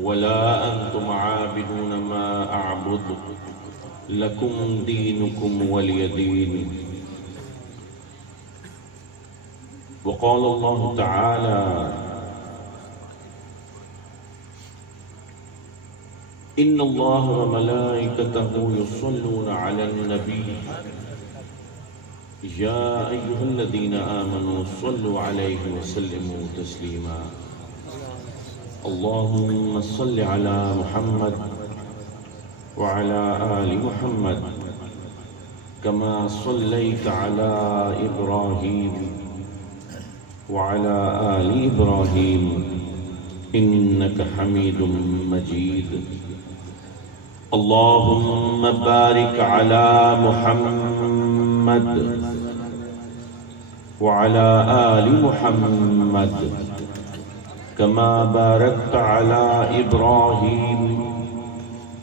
ولا أنتم عابدون ما أعبد لكم دينكم ولي دين. وقال الله تعالى: إن الله وملائكته يصلون على النبي يا أيها الذين آمنوا صلوا عليه وسلموا تسليما. اللهم صل على محمد وعلى آل محمد كما صليت على إبراهيم وعلى آل إبراهيم إنك حميد مجيد. اللهم بارك على محمد وعلى آل محمد كما باركت على إبراهيم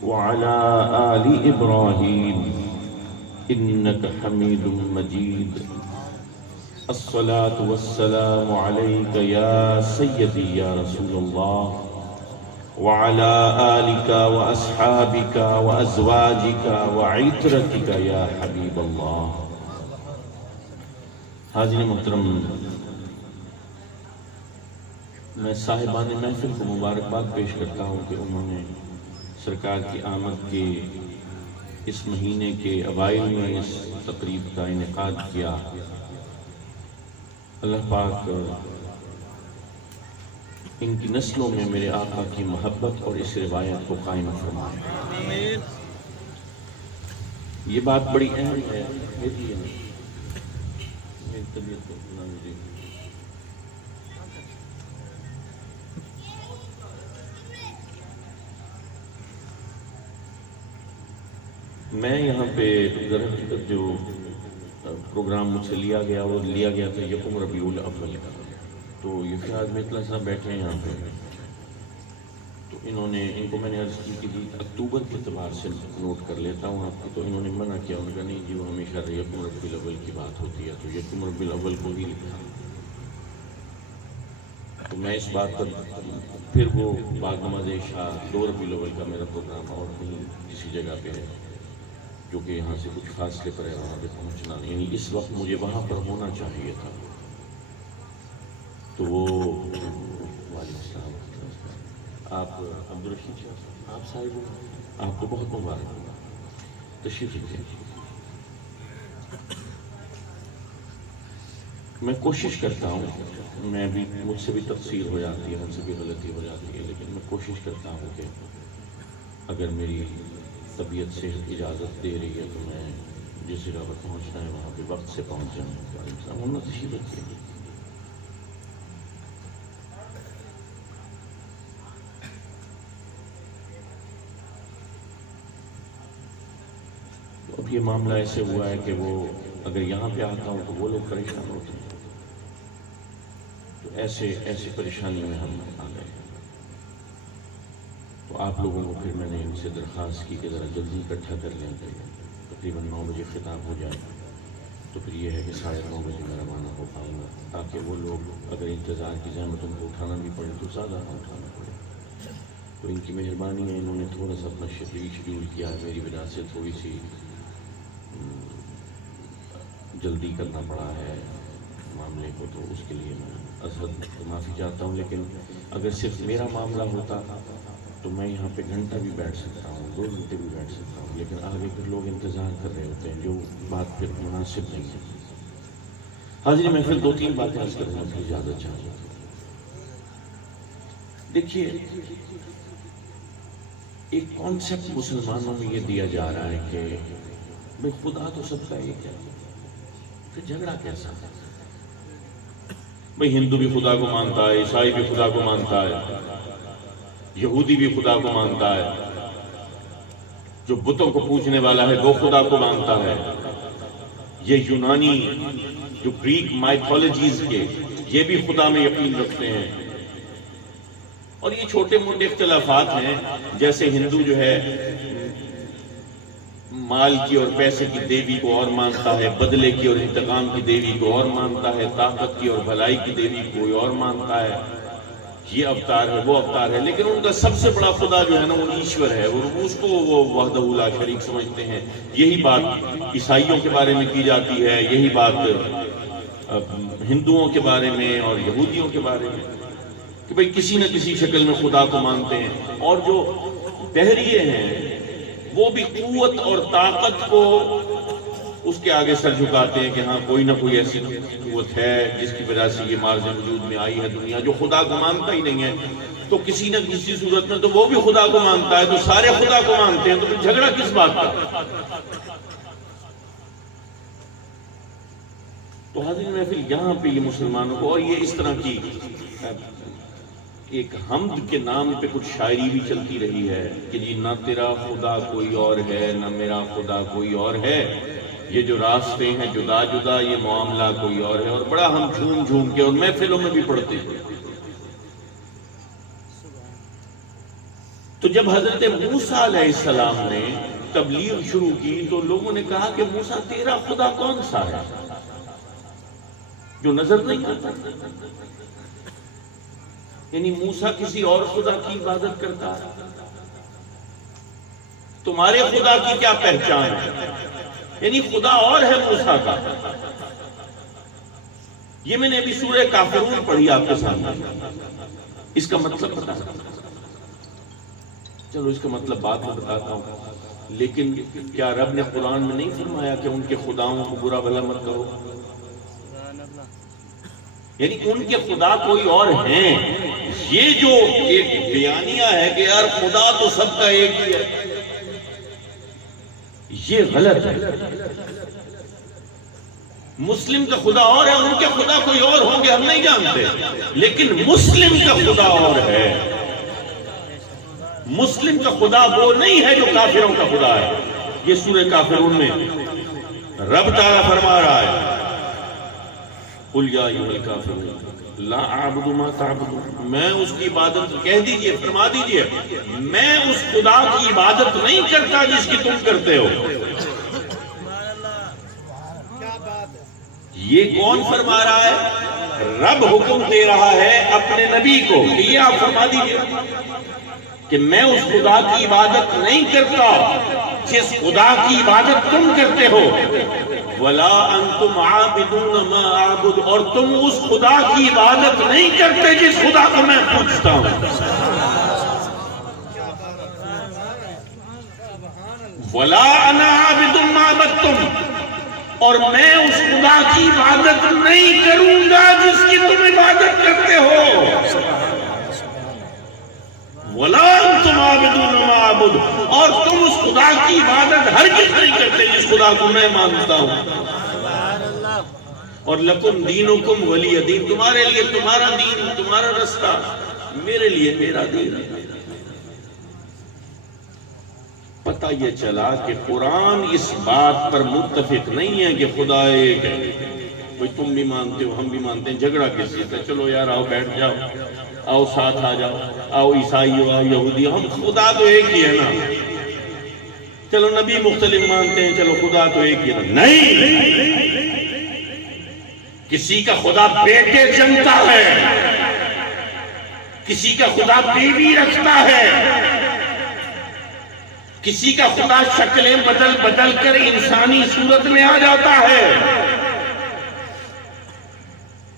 وعلى آل إبراهيم إنك حميد مجيد. الصلاة والسلام عليك يا سيدي يا رسول الله وعلى آلك وأصحابك وأزواجك وعترتك يا حبيب الله. حاضرین محترم، میں صاحبان محفل کو مبارکباد پیش کرتا ہوں کہ انہوں نے سرکار کی آمد کے اس مہینے کے اوائل میں اس تقریب کا انعقاد کیا. اللہ پاک ان کی نسلوں میں میرے آقا کی محبت اور اس روایت کو قائم فرمائے. یہ بات بڑی اہم ہے. میری طبیعت کو میں یہاں پہ درحقیقت جو پروگرام مجھ سے لیا گیا وہ لیا گیا تھا یکم ربیع الاول کا. تو یہ فیاض میتلا صاحب بیٹھے ہیں یہاں پہ، تو انہوں نے ان کو میں نے عرض کی کہ اکتوبر کے اعتبار سے نوٹ کر لیتا ہوں آپ کو. تو انہوں نے منع کیا، انہوں نے کہا نہیں جی وہ ہمیشہ یکم ربیع الاول کی بات ہوتی ہے، تو یکم ربیع الاول کو ہی لکھا. تو میں اس بات پر پھر وہ بعد نماز عشاء 2 ربیع الاول کا میرا پروگرام اور کہیں کسی جگہ پہ ہے جو کہ یہاں سے کچھ فاصلے پر ہے، وہاں پہ پہنچنا، یعنی اس وقت مجھے وہاں پر ہونا چاہیے تھا. تو وہ وعلیکم السلام، آپ عبدالرشید آپ صاحب آپ کو بہت مبارک ہوگا. تشریف لیجیے. میں کوشش کرتا ہوں، میں بھی مجھ سے بھی تقصیر ہو جاتی ہے، مجھ سے بھی غلطی ہو جاتی ہے، لیکن میں کوشش کرتا ہوں کہ اگر میری طبیعت صحت اجازت دے رہی ہے تو میں جس جگہ پر پہنچنا ہے وہاں پہ وقت سے پہنچ جاؤں. انہوں تشریف رکھیے. اب یہ معاملہ ایسے ہوا ہے کہ وہ اگر یہاں پہ آتا ہوں تو وہ لوگ پریشان ہوتے ہیں، تو ایسے پریشانی میں ہم آ گئے. تو آپ لوگوں کو پھر میں نے ان سے درخواست کی کہ ذرا جلدی اکٹھا کر لیں کہ تقریباً 9 بجے خطاب ہو جائے. تو پھر یہ ہے کہ 9:30 بجے میں روانہ ہو پاؤں گا، تاکہ وہ لوگ اگر انتظار کی زحمت ان کو اٹھانا بھی پڑے تو زیادہ نہ اٹھانا پڑے. تو ان کی مہربانی ہے، انہوں نے تھوڑا سا اپنا شیڈیول کیا ہے، میری وجہ سے تھوڑی سی جلدی کرنا پڑا ہے معاملے کو. تو اس کے لیے میں ازحد معافی چاہتا ہوں. لیکن اگر صرف میرا معاملہ ہوتا تو میں یہاں پہ گھنٹہ بھی بیٹھ سکتا ہوں، 2 گھنٹے بھی بیٹھ سکتا ہوں، لیکن آگے پھر لوگ انتظار کر رہے ہوتے ہیں جو بات پھر مناسب نہیں ہے. حاضرین محفل 2-3 باتیں عرض کرنے کی اجازت چاہیے. دیکھیے ایک کانسیپٹ مسلمانوں میں یہ دیا جا رہا ہے کہ بھئی خدا تو سب کا ایک ہے، پھر جھگڑا کیسا؟ بھئی ہندو بھی خدا کو مانتا ہے، عیسائی بھی خدا کو مانتا ہے، یہودی بھی خدا کو مانتا ہے، جو بتوں کو پوجنے والا ہے وہ خدا کو مانتا ہے، یہ یونانی جو گریک مائتھولوجیز کے یہ بھی خدا میں یقین رکھتے ہیں. اور یہ چھوٹے موٹے اختلافات ہیں، جیسے ہندو جو ہے مال کی اور پیسے کی دیوی کو اور مانتا ہے، بدلے کی اور انتقام کی دیوی کو اور مانتا ہے، طاقت کی اور بھلائی کی دیوی کو اور مانتا ہے، یہ اوتار ہے وہ اوتار ہے، لیکن ان کا سب سے بڑا خدا جو ہے نا وہ ایشور ہے، اور اس کو وہ وحدہ لا شریک سمجھتے ہیں۔ یہی بات عیسائیوں کے بارے میں کی جاتی ہے، یہی بات ہندوؤں کے بارے میں اور یہودیوں کے بارے میں، کہ بھئی کسی نہ کسی شکل میں خدا کو مانتے ہیں۔ اور جو بحریے ہیں وہ بھی قوت اور طاقت کو اس کے آگے سر جھکاتے ہیں کہ ہاں کوئی نہ کوئی ایسی قوت ہے جس کی وجہ سے یہ مارز وجود میں آئی ہے دنیا۔ جو خدا کو مانتا ہی نہیں ہے تو کسی نہ کسی صورت میں تو وہ بھی خدا کو مانتا ہے، تو سارے خدا کو مانتے ہیں، تو پھر جھگڑا کس بات کا؟ تو حاضرین محفل یہاں پہ یہ مسلمانوں کو، اور یہ اس طرح کی ایک حمد کے نام پہ کچھ شاعری بھی چلتی رہی ہے کہ جی نہ تیرا خدا کوئی اور ہے نہ میرا خدا کوئی اور ہے، یہ جو راستے ہیں جدا جدا یہ معاملہ کوئی اور ہے، اور بڑا ہم جھوم جھوم کے اور محفلوں میں بھی پڑھتے ہیں۔ تو جب حضرت موسیٰ علیہ السلام نے تبلیغ شروع کی تو لوگوں نے کہا کہ موسیٰ تیرا خدا کون سا ہے جو نظر نہیں آتا؟ یعنی موسیٰ کسی اور خدا کی عبادت کرتا ہے، تمہارے خدا کی کیا پہچان ہے؟ یعنی خدا اور ہے موسیٰ کا۔ یہ میں نے ابھی سورہ کافرون پڑھی آپ کے سامنے، اس کا مطلب بتا، چلو اس کا مطلب بعد میں بتاتا ہوں، لیکن کیا رب نے قرآن میں نہیں فرمایا کہ ان کے خداؤں کو برا بھلا مت کرو؟ یعنی ان کے خدا کوئی اور ہیں۔ یہ جو ایک بیانیہ ہے کہ یار خدا تو سب کا ایک ہی ہے، یہ غلط ہے۔ مسلم کا خدا اور ہے، ان کے خدا کوئی اور ہوں گے ہم نہیں جانتے، لیکن مسلم کا خدا اور ہے۔ مسلم کا خدا وہ نہیں ہے جو کافروں کا خدا ہے۔ یہ سورہ کافرون میں رب تعالیٰ فرما رہا ہے قُلْ يَا أَيُّهَا الْكَافِرُونَ لَا أَعْبُدُ مَا تَعْبُدُونَ، میں اس کی عبادت کہہ دیجئے، فرما دیجئے میں اس خدا کی عبادت نہیں کرتا جس کی تم کرتے ہو۔ یہ کون فرما رہا ہے؟ رب حکم دے رہا ہے اپنے نبی کو کہ یہ آپ فرما دیجئے کہ میں اس خدا کی عبادت نہیں کرتا جس خدا کی عبادت تم کرتے ہو، وَلَا أَنْتُمْ عَابِدُونَ مَا أَعْبُدُ، اور تم اس خدا کی عبادت نہیں کرتے جس خدا کو میں پوجتا ہوں۔ وَلَا أَنَا عَابِدٌ مَا عَبَدتُّمْ، اور میں اس خدا کی عبادت نہیں کروں گا جس کی تم عبادت کرتے ہو۔ وَلَا أَنْتُمْ عَابِدُونَ مَا أَعْبُدُ، اور تم اس خدا کی عبادت ہرگز نہیں کرتے جس خدا کو میں مانتا ہوں۔ اور لَكُمْ دِينُكُمْ وَلِيَ دِينِ، تمہارے لیے تمہارا دین، تمہارا رستہ، میرے لیے میرا دین۔ پتہ یہ چلا کہ قرآن اس بات پر متفق نہیں ہے کہ خدا ایک ہے۔ کوئی تم بھی مانتے ہو ہم بھی مانتے ہیں، جھگڑا کس چیز کا؟ چلو یار آؤ بیٹھ جاؤ، آؤ ساتھ آ جاؤ، آؤ عیسائی ہو آؤ یہودی ہو، ہم خدا تو ایک ہی ہے نا۔ چلو نبی مختلف مانتے ہیں، چلو خدا تو ایک ہی ہے نا۔ نہیں، کسی کا خدا بیٹے جنتا ہے، کسی کا خدا بیوی رکھتا ہے، کسی کا خدا شکلیں بدل بدل کر انسانی صورت میں آ جاتا ہے،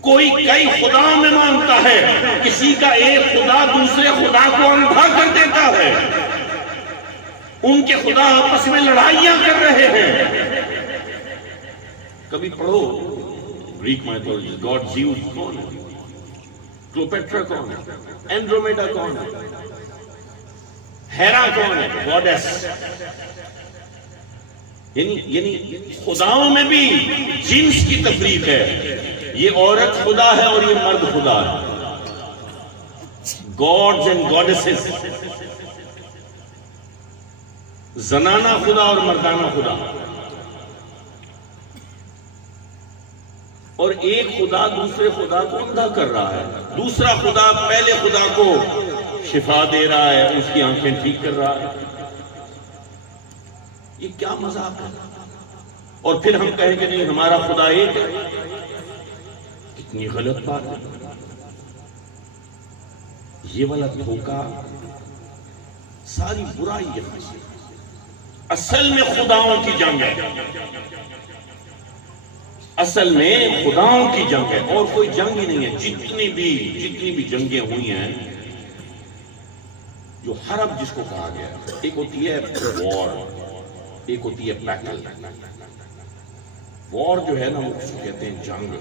کوئی کئی خداؤں میں مانتا ہے، کسی کا ایک خدا دوسرے خدا کو اندھا کر دیتا ہے، ان کے خدا آپس میں لڑائیاں کر رہے ہیں۔ کبھی پڑھو گریک مائتھولوجی، گاڈ زیوس کون ہے، کلوپیٹرا کون ہے، اینڈرومیڈا کون ہے، ہیرا کون ہے، گاڈیس۔ یعنی خداؤں میں بھی جنس کی تفریق ہے، یہ عورت خدا ہے اور یہ مرد خدا ہے۔ گاڈز اینڈ گاڈیسز، زنانہ خدا اور مردانہ خدا، اور ایک خدا دوسرے خدا کو اندھا کر رہا ہے، دوسرا خدا پہلے خدا کو شفا دے رہا ہے، اس کی آنکھیں ٹھیک کر رہا ہے۔ یہ کیا مذاق ہے؟ اور پھر ہم کہیں کہ نہیں ہمارا خدا ایک ہے، کتنی غلط بات ہے۔ یہ والا دھوکہ، ساری برائی یہاں سے۔ اصل میں خداؤں کی جنگ ہے، اصل میں خداؤں کی جنگ ہے، اور کوئی جنگ ہی نہیں ہے۔ جتنی بھی جنگیں ہوئی ہیں، جو حرب جس کو کہا گیا، ایک ہوتی ہے وار، ایک ہوتی ہے بیٹل۔ وار جو ہے نا وہ اس کو کہتے ہیں جنگ،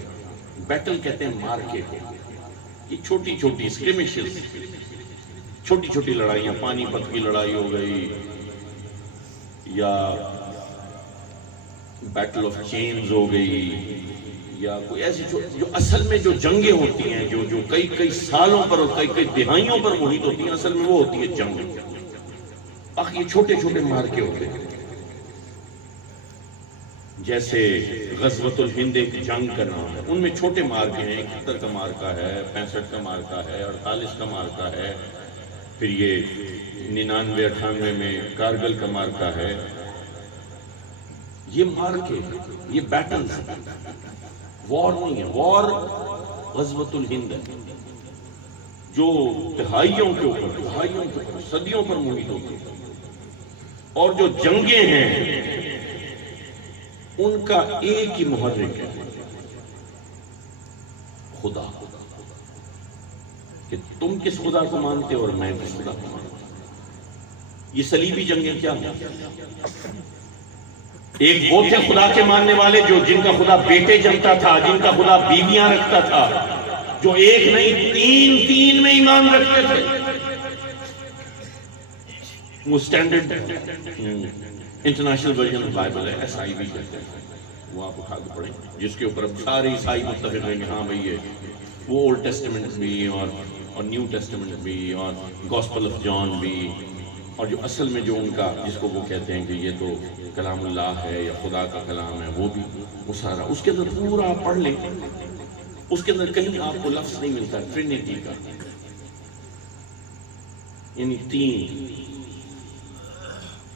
بیٹل کہتے ہیں مارکے کو۔ یہ چھوٹی چھوٹی اسکرمشز، چھوٹی چھوٹی لڑائیاں، پانی پت کی لڑائی ہو گئی، یا بیٹل آف چینز ہو گئی، یا کوئی ایسی جو اصل میں جو جنگیں ہوتی ہیں، جو کئی سالوں پر اور کئی دہائیوں پر محیط ہوتی ہیں، اصل میں وہ ہوتی ہے جنگ۔ باقی یہ چھوٹے چھوٹے مارکے ہوتے ہیں، جیسے غزوۃ الہند ایک جنگ کا نام ہے، ان میں چھوٹے مارکے ہیں، 71 کا مارکا ہے، 65 کا مارکا ہے، 48 کا مارکا ہے، پھر یہ 99 98 میں کارگل کا مارکا ہے۔ یہ مارکے، یہ بیٹلز، وار نہیں ہے۔ وار غزوۃ الہند ہے، جو دہائیوں کے اوپر صدیوں پر محیط ہوتی ہے، اور جو جنگیں ہیں ان کا ایک ہی محرک ہے، خدا، کہ تم کس خدا کو مانتے اور میں کس خدا کو مانتا ہوں۔ یہ صلیبی جنگیں کیا ہیں؟ ایک وہ تھے خدا کے ماننے والے جو جن کا خدا بیٹے جنتا تھا، جن کا خدا بیویاں رکھتا تھا، جو ایک نہیں تین میں ایمان رکھتے تھے۔ وہ سٹینڈرڈ انٹرنیشنل ورژن بائبل ہے، SIV کہتے ہیں، وہ آپ اٹھا کے پڑھیں، جس کے اوپر اب سارے عیسائی متفق ہیں کہ ہاں بھئی یہ وہ اولڈ ٹیسٹمنٹ بھی اور نیو ٹیسٹمنٹ بھی اور گاسپل آف جان بھی، اور جو اصل میں جو ان کا جس کو وہ کہتے ہیں کہ یہ تو کلام اللہ ہے یا خدا کا کلام ہے، وہ بھی وہ سارا اس کے اندر پورا آپ پڑھ لیں، اس کے اندر کہیں آپ کو لفظ نہیں ملتا ٹرینیٹی کا، یعنی تین۔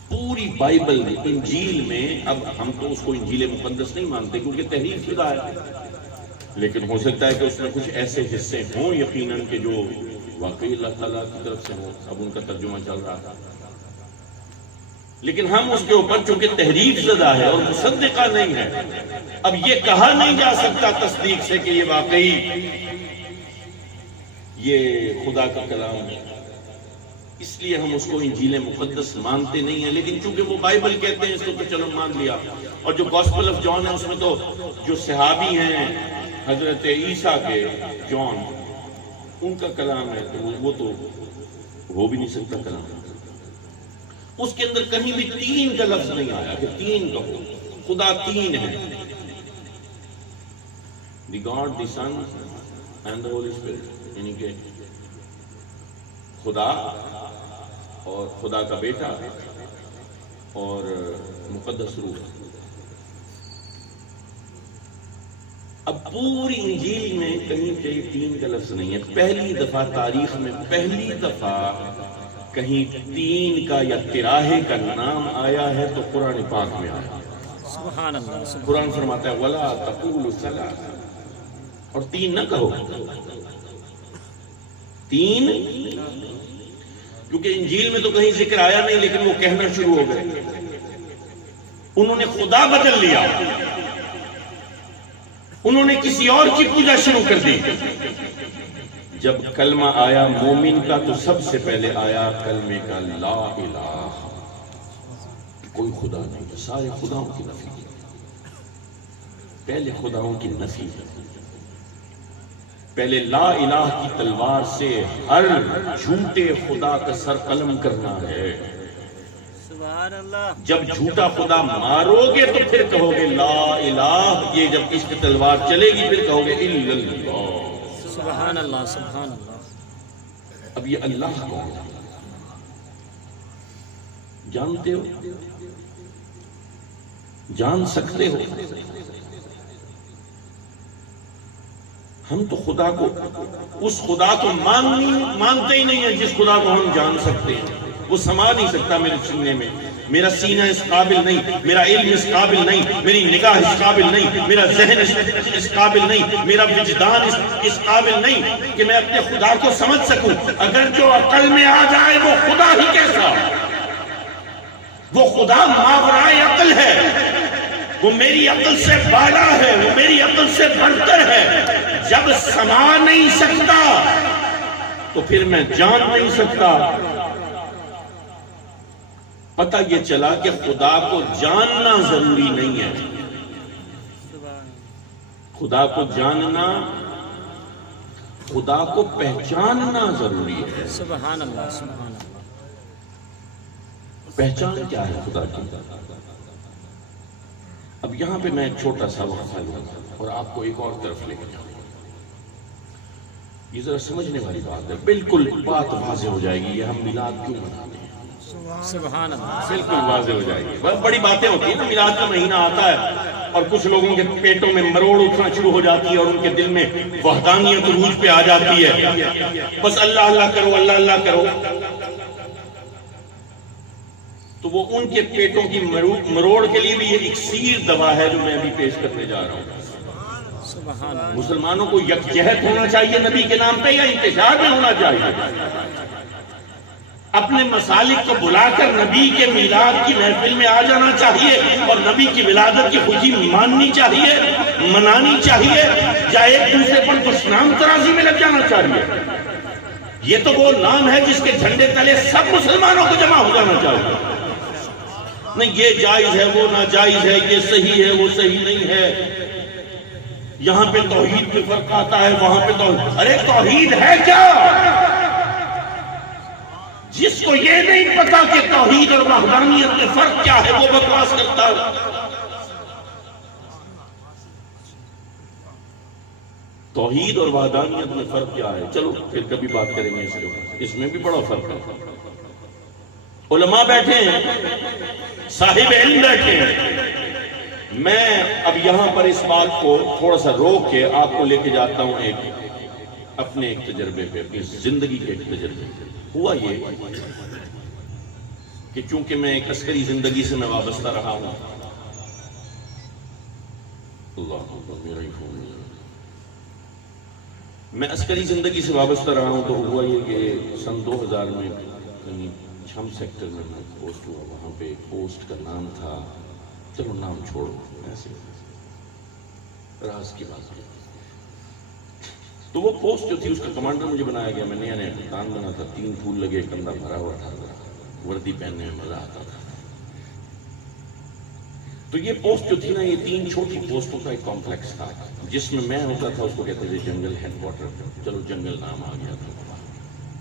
پوری بائبل میں، انجیل میں، اب ہم تو اس کو انجیل مقدس نہیں مانتے کیونکہ تحریف شدہ ہے، لیکن ہو سکتا ہے کہ اس میں کچھ ایسے حصے ہوں یقیناً کہ جو واقعی اللہ تعالیٰ کی طرف سے ہوں، اب ان کا ترجمہ چل رہا ہے، لیکن ہم اس کے اوپر چونکہ تحریف زدہ ہے اور مصدقہ نہیں ہے، اب یہ کہا نہیں جا سکتا تصدیق سے کہ یہ واقعی یہ خدا کا کلام ہے، اس لیے ہم اس کو انجیل مقدس مانتے نہیں ہیں۔ لیکن چونکہ وہ بائبل کہتے ہیں اس کو تو چلو مان لیا، اور جو گاسپل آف جان ہے اس میں تو جو صحابی ہیں حضرت عیسیٰ کے، جان، ان کا کلام ہے، تو وہ تو ہو بھی نہیں سکتا کلام۔ اس کے اندر کہیں بھی تین کا لفظ نہیں آیا کہ تین کہو، خدا تین ہے، the God, the son and the holy spirit, یعنی کہ خدا اور خدا کا بیٹا اور مقدس روح۔ اب پوری انجیل میں کہیں کہیں تین کا لفظ نہیں ہے۔ پہلی دفعہ تاریخ میں پہلی دفعہ کہیں تین کا یا تراہے کا نام آیا ہے تو قرآن پاک میں آیا۔ سبحان اللہ۔ قرآن فرماتا ہے وَلَا تَقُولُوا ثَلَاثَ، اور تین نہ کہو، تین، کیونکہ انجیل میں تو کہیں ذکر آیا نہیں، لیکن وہ کہنا شروع ہو گئے، انہوں نے خدا بدل لیا، انہوں نے کسی اور کی پوجا شروع کر دی۔ جب کلمہ آیا مومن کا تو سب سے پہلے آیا کلمے کا لا الہ، کوئی خدا نہیں، سارے خداؤں کی نفی، پہلے خداؤں کی نفی، پہلے لا الہ کی تلوار سے ہر جھوٹے خدا کا سر قلم کرنا ہے۔ سبحان اللہ۔ جب جھوٹا خدا مارو گے تو پھر کہو گے لا الہ، یہ جب اس کی تلوار چلے گی پھر کہو گے الا اللہ۔ سبحان اللہ، سبحان اللہ۔ اب یہ اللہ کون ہے جانتے ہو؟ جان سکتے ہو؟ ہم تو خدا کو، اس خدا کو مانتے ہی نہیں ہیں جس خدا کو ہم جان سکتے ہیں، وہ سما نہیں سکتا میرے سینے میں۔ میرا سینہ اس قابل نہیں، میرا علم اس قابل نہیں، میری نگاہ اس قابل نہیں، میرا ذہن اس قابل نہیں، میرا وجدان اس قابل نہیں کہ میں اپنے خدا کو سمجھ سکوں۔ اگر جو عقل میں آ جائے وہ خدا ہی کیسا، وہ خدا ماورائے عقل ہے، وہ میری عقل سے بالا ہے، وہ میری عقل سے بڑھ کر ہے۔ جب سما نہیں سکتا تو پھر میں جان نہیں سکتا۔ پتہ یہ چلا کہ خدا کو جاننا ضروری نہیں ہے، خدا کو جاننا، خدا کو پہچاننا ضروری ہے۔ سبحان اللہ، سبحان اللہ۔ پہچان کیا ہے خدا کی؟ اب یہاں پہ میں ایک چھوٹا سا وقفہ لوں اور آپ کو ایک اور طرف لے کے جاؤں۔ یہ ذرا سمجھنے والی بات ہے، بالکل بات واضح ہو جائے گی، یہ ہم میلاد کیوں مناتے ہیں، سبحان اللہ، بالکل واضح ہو جائے گی۔ بہت بڑی باتیں ہوتی ہیں نا، میلاد کا مہینہ آتا ہے اور کچھ لوگوں کے پیٹوں میں مروڑ اٹھنا شروع ہو جاتی ہے اور ان کے دل میں وحدانیت عروج پہ آ جاتی ہے، بس اللہ اللہ کرو، اللہ اللہ کرو۔ تو وہ ان کے پیٹوں کی مروڑ کے لیے بھی یہ اکسیر دوا ہے جو میں ابھی پیش کرنے جا رہا ہوں۔ سبحان اللہ۔ مسلمانوں کو یکجہت ہونا چاہیے نبی کے نام پہ یا انتشار میں ہونا چاہیے؟ اپنے مسالک کو بلا کر نبی کے میلاد کی محفل میں آ جانا چاہیے اور نبی کی ولادت کی خوشی ماننی چاہیے، منانی چاہیے، یا ایک دوسرے پر دشنام ترازی میں لگ جانا چاہیے؟ یہ تو وہ نام ہے جس کے جھنڈے تلے سب مسلمانوں کو جمع ہو جانا چاہیے۔ نہیں یہ جائز ہے، وہ ناجائز ہے، یہ صحیح ہے، وہ صحیح نہیں ہے، یہاں پہ توحید پہ فرق آتا ہے، وہاں پہ توحید۔ ارے توحید ہے کیا؟ جس کو یہ نہیں پتا کہ توحید اور وحدانیت میں فرق کیا ہے وہ بکواس کرتا ہے۔ توحید اور وحدانیت میں فرق کیا ہے؟ چلو پھر کبھی بات کریں گے اس کے اوپر، اس میں بھی بڑا فرق ہے۔ علماء بیٹھے ہیں، صاحب علم بیٹھے ہیں۔ میں اب یہاں پر اس بات کو تھوڑا سا روک کے آپ کو لے کے جاتا ہوں اپنے ایک تجربے پہ، اپنی زندگی کے ایک تجربے پہ۔ ہوا یہ کہ چونکہ میں ایک عسکری زندگی سے میں وابستہ رہا ہوں، اللہ میرا ہی فون ہے، میں عسکری زندگی سے وابستہ رہا ہوں، تو ہوا یہ کہ سن 2000 میں کہیں چھم سیکٹر میں پوسٹ ہوا، وہاں پہ پوسٹ کا نام تھا، چلو نام چھوڑو، ایسے راز کی بات ہے۔ تو وہ پوسٹ جو تھی اس کا کمانڈر مجھے بنایا گیا، میں نیا کپتان بنا تھا، 3 پھول لگے، کندھا بھرا ہوا تھا، وردی پہننے میں مزہ آتا تھا۔ تو یہ پوسٹ جو تھی نا، یہ 3 چھوٹی پوسٹوں کا ایک کمپلیکس تھا، جس میں ہوتا تھا، اس کو کہتے تھے جنگل ہیڈ کوارٹر۔ چلو جنگل نام آ گیا تھا،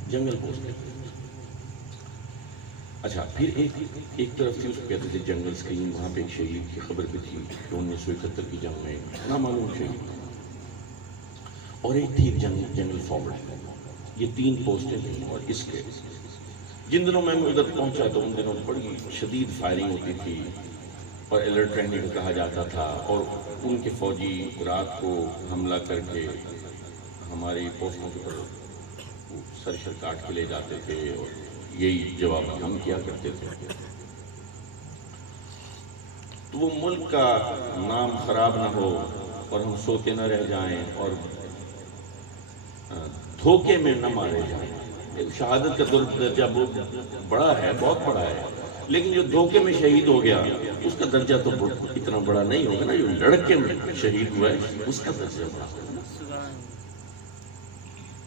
جنگل پوسٹ کہتے تھے۔ اچھا پھر ایک طرف تھی، اس کو کہتے تھے جنگل اسکرین، وہاں پہ ایک شہید کی خبر بھی تھی کہ 1971 کی جنگ میں نامعلوم شہید، اور ایک تھی جنگل فارورڈ۔ یہ 3 پوسٹیں تھیں، اور اس کے جن دنوں میں ادھر پہنچا تو ان دنوں بڑی شدید فائرنگ ہوتی تھی اور الرٹ رہنے کو کہا جاتا تھا، اور ان کے فوجی رات کو حملہ کر کے ہماری پوسٹوں کے اوپر سر کاٹ کے لے جاتے تھے، اور یہی جواب ہم کیا کرتے تھے۔ تو وہ ملک کا نام خراب نہ ہو اور ہم سوتے نہ رہ جائیں اور دھوکے میں نہ مارے جائیں۔ شہادت کا درجہ بہت بڑا ہے، بہت بڑا ہے، لیکن جو دھوکے میں شہید ہو گیا اس کا درجہ تو اتنا بڑا نہیں ہوگا نا، جو لڑکے میں شہید ہوا ہے اس کا درجہ بڑا ہوگا۔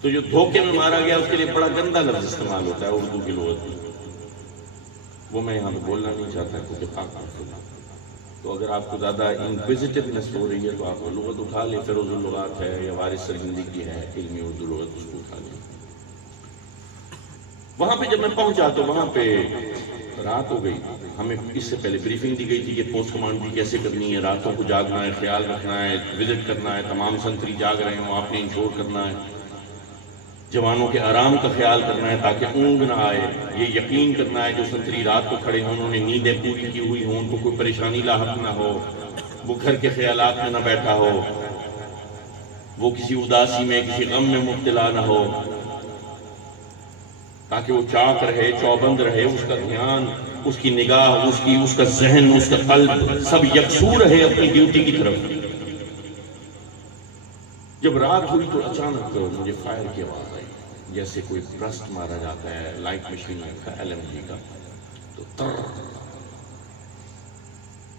تو جو دھوکے میں مارا گیا اس کے لیے بڑا گندا لفظ استعمال ہوتا ہے اردو کی لغت میں، وہ میں یہاں پہ بولنا نہیں چاہتا کیونکہ پاک محفوظ ہے۔ تو اگر آپ کو زیادہ انکویزیٹیونیس ہو رہی ہے تو آپ لغت اٹھا لیں، فیروز اللغات ہے یا وارث سرہندی کی ہے علمی اردو لغت، اس کو اٹھا لیں۔ وہاں پہ جب میں پہنچا تو وہاں پہ رات ہو گئی، ہمیں اس سے پہلے بریفنگ دی گئی تھی کہ پوسٹ کمانڈری کیسے کرنی ہے، راتوں کو جاگنا ہے، خیال رکھنا ہے، وزٹ کرنا ہے، تمام سنتری جاگ رہے ہوں، آپ نے انشور کرنا ہے، جوانوں کے آرام کا خیال کرنا ہے تاکہ اونگ نہ آئے، یہ یقین کرنا ہے جو سنتری رات کو کھڑے ہوں انہوں نے نیندیں پوری کی ہوئی ہوں، ان کو کوئی پریشانی لاحق نہ ہو، وہ گھر کے خیالات میں نہ بیٹھا ہو، وہ کسی اداسی میں کسی غم میں مبتلا نہ ہو، تاکہ وہ چاک رہے، چوبند رہے، اس کا دھیان اس کی نگاہ، اس کا ذہن، اس کا قلب سب یکسو رہے اپنی ڈیوٹی کی طرف۔ جب رات ہوئی تو اچانک مجھے فائر کی آواز آئی، جیسے کوئی برسٹ مارا جاتا ہے، لائٹ مشین کا LMG کا، تو تر۔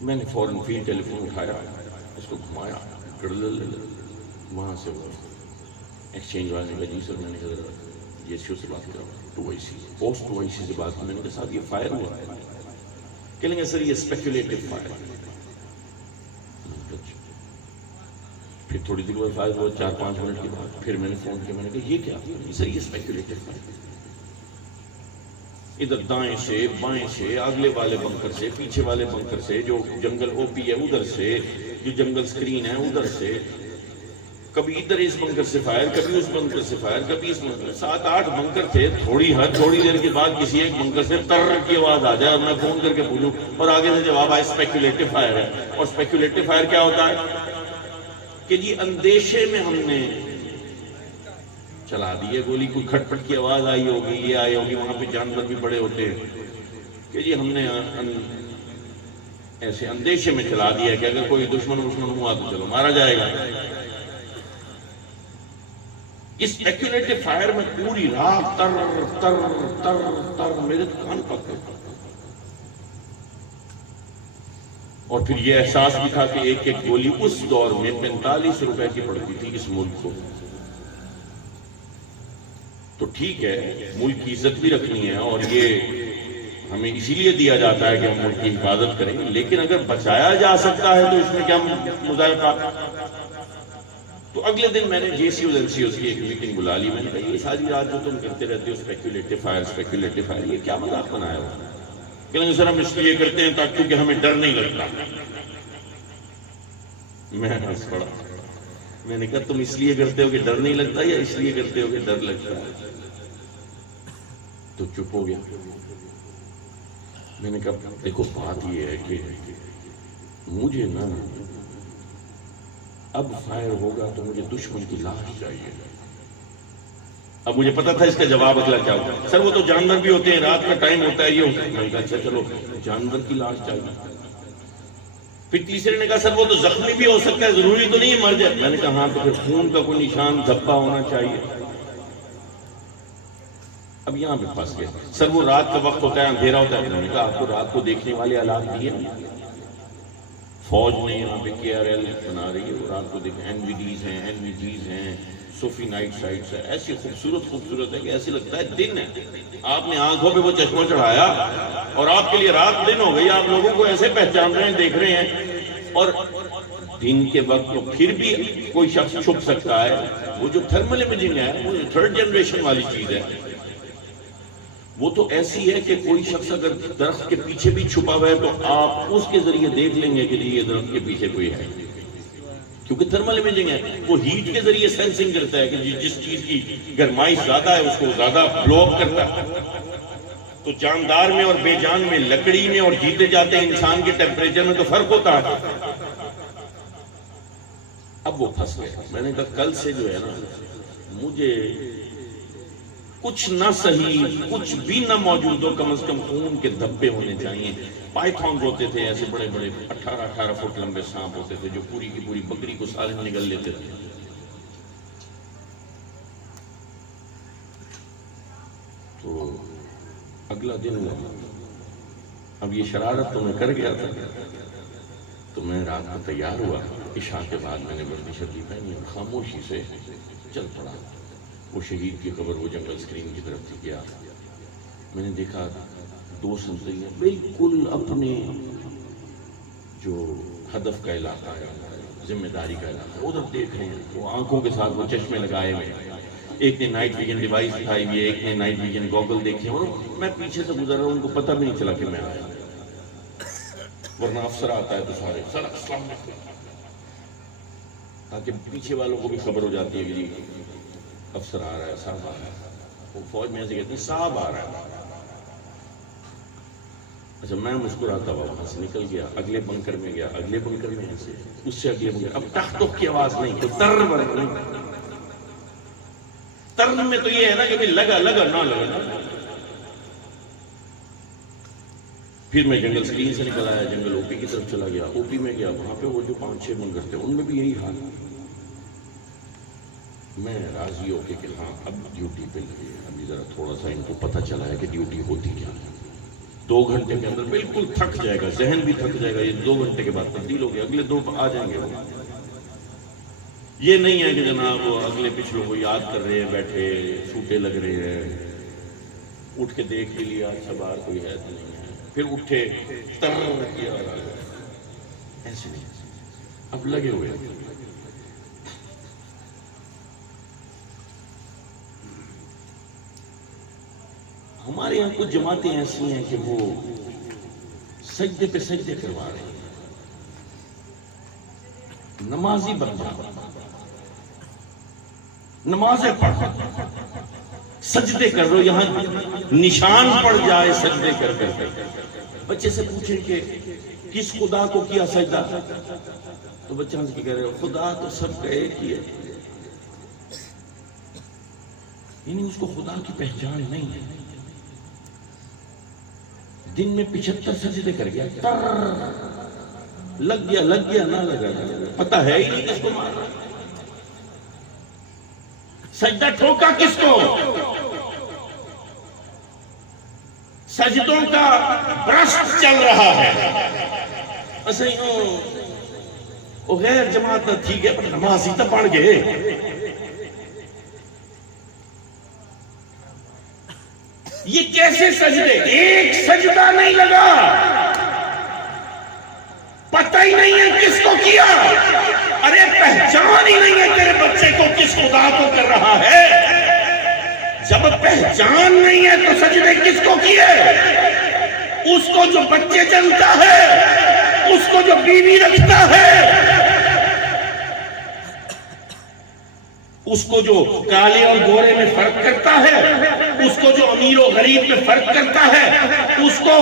میں نے فوراً ٹیلی فون اٹھایا، اس کو گھمایا، وہاں سے وہ ایکسچینج والے نے کہا جی سر، میں نے کہا GSO سے بات کرا، پوسٹ OIC سے بات کی۔ میں نے کہا صاحب یہ فائر ہوا ہے؟ کہیں گے سر یہ اسپیکولیٹو فائر۔ پھر تھوڑی دیر بعد فائر ہوا، 4-5 منٹ کے بعد پھر میں نے فون کیا، میں نے کہا یہ کیا؟ سر یہ اسپیکولیٹو فائر، ادھر دائیں سے بائیں سے، اگلے والے بنکر سے، پیچھے والے بنکر سے، جو جنگل OP ہے ادھر سے، جو جنگل سکرین ہے ادھر سے، کبھی ادھر اس بنکر سے فائر، کبھی اس بنکر سے فائر، کبھی اس بنکر، 7-8 بنکر تھے۔ تھوڑی دیر کے بعد کسی ایک بنکر سے تر کی آواز آ جائے اور میں فون کر کے پوچھوں اور آگے سے جواب آئے اسپیکولیٹو فائر ہے۔ اور اسپیکولیٹو فائر کیا ہوتا ہے کہ جی اندیشے میں ہم نے چلا دی ہے گولی، کوئی کھٹ پٹ کی آواز آئی ہوگی، یہ آئی ہوگی، وہاں پہ جانور بھی بڑے ہوتے ہیں، کہ جی ہم نے ایسے اندیشے میں چلا دیا ہے کہ اگر کوئی دشمن ہوا تو چلو مارا جائے گا۔ اس اسپیکولیٹو فائر میں پوری رات تر تر تر تر میرے کان پک گئے، اور پھر یہ احساس بھی تھا کہ ایک ایک گولی اس دور میں 45 روپے کی پڑتی تھی اس ملک کو۔ تو ٹھیک ہے، ملک کی عزت بھی رکھنی ہے، اور یہ ہمیں اسی لیے دیا جاتا ہے کہ ہم ملک کی حفاظت کریں، لیکن اگر بچایا جا سکتا ہے تو اس میں کیا مذائقہ۔ تو اگلے دن میں نے JCOs NCOs کی ایک میٹنگ بلا لی۔ میں نے کہا یہ ساری رات جو تم کرتے رہتے ہو اسپیکولیٹو فائر، یہ کیا مذاق بنایا ہو؟ کہیں گے سر ہم اس لیے کرتے ہیں تاکہ کہ ہمیں ڈر نہیں لگتا۔ میں ہنس پڑا، میں نے کہا تم اس لیے کرتے ہو کہ ڈر نہیں لگتا یا اس لیے کرتے ہو کہ ڈر لگتا ہے؟ تو چپ ہو گیا۔ میں نے کہا دیکھو بات یہ ہے کہ مجھے نا اب فائر ہوگا تو مجھے دشمن کی لاش چاہیے۔ اب مجھے پتا تھا اس کا جواب اگلا کیا ہوگا، سر وہ تو جانور بھی ہوتے ہیں، رات کا ٹائم ہوتا ہے، یہ ہوتا ہے۔ میں نے کہا اچھا چلو جانور کی لاش چاہیے۔ پھر تیسرے نے کہا سر وہ تو زخمی بھی ہو سکتا ہے، ضروری تو نہیں مر جائے۔ میں نے کہا ہاں تو پھر خون کا کوئی نشان دھبا ہونا چاہیے۔ اب یہاں پہ پھنس گئے، سر وہ رات کا وقت ہوتا ہے، اندھیرا ہوتا ہے۔ میں نے کہا آپ کو رات کو دیکھنے والے آلات دیے ہیں، فوج نے یہاں پہ KRL بنا رہی ہے، وہ رات کو دیکھیں، NVGs ہیں، صوفی نائٹ سائٹس ہے، ایسی خوبصورت ہے کہ ایسے لگتا ہے دن ہے۔ آپ نے آنکھوں پہ وہ چشمہ چڑھایا اور آپ کے لیے رات دن ہو گئی، آپ لوگوں کو ایسے پہچان رہے ہیں، دیکھ رہے ہیں۔ اور دن کے وقت تو پھر بھی کوئی شخص چھپ سکتا ہے، وہ جو تھرمل امیجنگ ہے وہ 3rd جنریشن والی چیز ہے، وہ تو ایسی ہے کہ کوئی شخص اگر درخت کے پیچھے بھی چھپا ہوا ہے تو آپ اس کے ذریعے دیکھ لیں گے کہ یہ درخت کے پیچھے کوئی ہے، کیونکہ تھرمل امیجنگ ہے، وہ ہیٹ کے ذریعے سینسنگ کرتا ہے کہ جس چیز کی گرمائی زیادہ ہے اس کو زیادہ بلو اپ کرتا ہے۔ تو جاندار میں اور بے جان میں، لکڑی میں اور جیتے جاتے انسان کے ٹیمپریچر میں تو فرق ہوتا ہے۔ اب وہ پھنس گئے۔ میں نے کہا کل سے جو ہے نا مجھے کچھ نہ صحیح، کچھ بھی نہ موجود ہو، کم از کم خون کے دھبے ہونے چاہیے۔ پائتھونز ہوتے تھے ایسے بڑے بڑے 18 فٹ لمبے سانپ ہوتے تھے جو پوری کی پوری بکری کو سالم نگل لیتے تھے۔ تو اگلا دن ہوا، اب یہ شرارت تو میں کر گیا تھا، تو میں رات کو تیار ہوا، عشاء کے بعد میں نے وردی شردی پہنی اور خاموشی سے چل پڑا۔ وہ شہید کی خبر وہ جنگل سکرین کی طرف تھی گیا۔ میں نے دیکھا 2 سنتریاں بالکل اپنے جو ہدف کا علاقہ ہے، ذمہ داری کا علاقہ، ادھر دیکھ رہے ہیں، وہ آنکھوں کے ساتھ وہ چشمے لگائے ہوئے، ایک نے نائٹ ویژن ڈیوائس اٹھائی ہوئی ہے، ایک نے نائٹ ویژن گوگل دیکھے، اور میں پیچھے سے گزر رہا ہوں، ان کو پتہ بھی نہیں چلا کہ میں آیا، ورنہ افسر آتا ہے تو سارے سر السلام علیکم، تاکہ پیچھے والوں کو بھی خبر ہو جاتی ہے کہ جی افسر آ رہا ہے، صاحب آ رہا ہے۔ وہ فوج میں ایسے کہتے ہیں صاحب آ رہا ہے۔ اچھا میں مسکراتا ہوا وہاں سے نکل گیا، اگلے بنکر میں گیا، اگلے بنکر میں ایسے، اس سے اگلے بنکر، اب ٹخ ٹخ کی آواز نہیں، تو تر نہیں۔ ترن میں تو یہ ہے نا کہ لگا نہ لگا۔ پھر میں جنگل سکرین سے نکل آیا، جنگل او پی کی طرف چلا گیا، او پی میں گیا، وہاں پہ وہ جو 5-6 منگر تھے ان میں بھی یہی حال۔ میں راضی ہو کہ ہاں اب ڈیوٹی پہ لگے، ابھی ذرا تھوڑا سا ان کو پتہ چلا ہے کہ ڈیوٹی ہوتی کیا ہے۔ 2 گھنٹے کے اندر بالکل تھک جائے گا، ذہن بھی تھک جائے گا، یہ 2 گھنٹے کے بعد تبدیل ہو گیا، اگلے 2 آ جائیں گے۔ وہ یہ نہیں ہے کہ جناب وہ اگلے پچھلوں کو یاد کر رہے ہیں، بیٹھے سوٹے لگ رہے ہیں، اٹھ کے دیکھ کے لیا اچھا باہر کوئی ہے تو نہیں ہے، پھر اٹھے کیا، ایسے نہیں، اب لگے ہوئے ہیں۔ ہمارے یہاں کچھ جماعتیں ایسی ہیں کہ وہ سجدے پہ سجدے کروا رہے ہیں، نمازی بن جاؤ، نمازیں پڑھ، سجدے کر رہو، یہاں نشان پڑ جائے سجدے کر کر۔ بچے سے پوچھیں کہ کس خدا کو کیا سجدہ، تو بچہ ہنس کے کہہ رہے خدا تو سب کا ایک ہی ہے، یعنی اس کو خدا کی پہچان نہیں ہے۔ دن میں 75 سجدے کر گیا، لگ گیا نہ لگا، پتہ ہے ہی نہیں کس کو مار رہا، سجدہ ٹھوکا کس کو، سجدوں کا برسٹ چل رہا ہے۔ وہ غیر جماعت نہ ٹھیک ہے پر نماز ہی تو پڑھ گئے۔ یہ کیسے سجدے، ایک سجدہ نہیں لگا، پتہ ہی نہیں ہے کس کو کیا، ارے پہچان ہی نہیں ہے تیرے بچے کو کس خدا کو کر رہا ہے۔ جب پہچان نہیں ہے تو سجدے کس کو کیے، اس کو جو بچے جنتا ہے، اس کو جو بیوی رکھتا ہے، اس کو جو کالے اور گورے میں فرق کرتا ہے، اس کو جو امیر و غریب میں فرق کرتا ہے، اس کو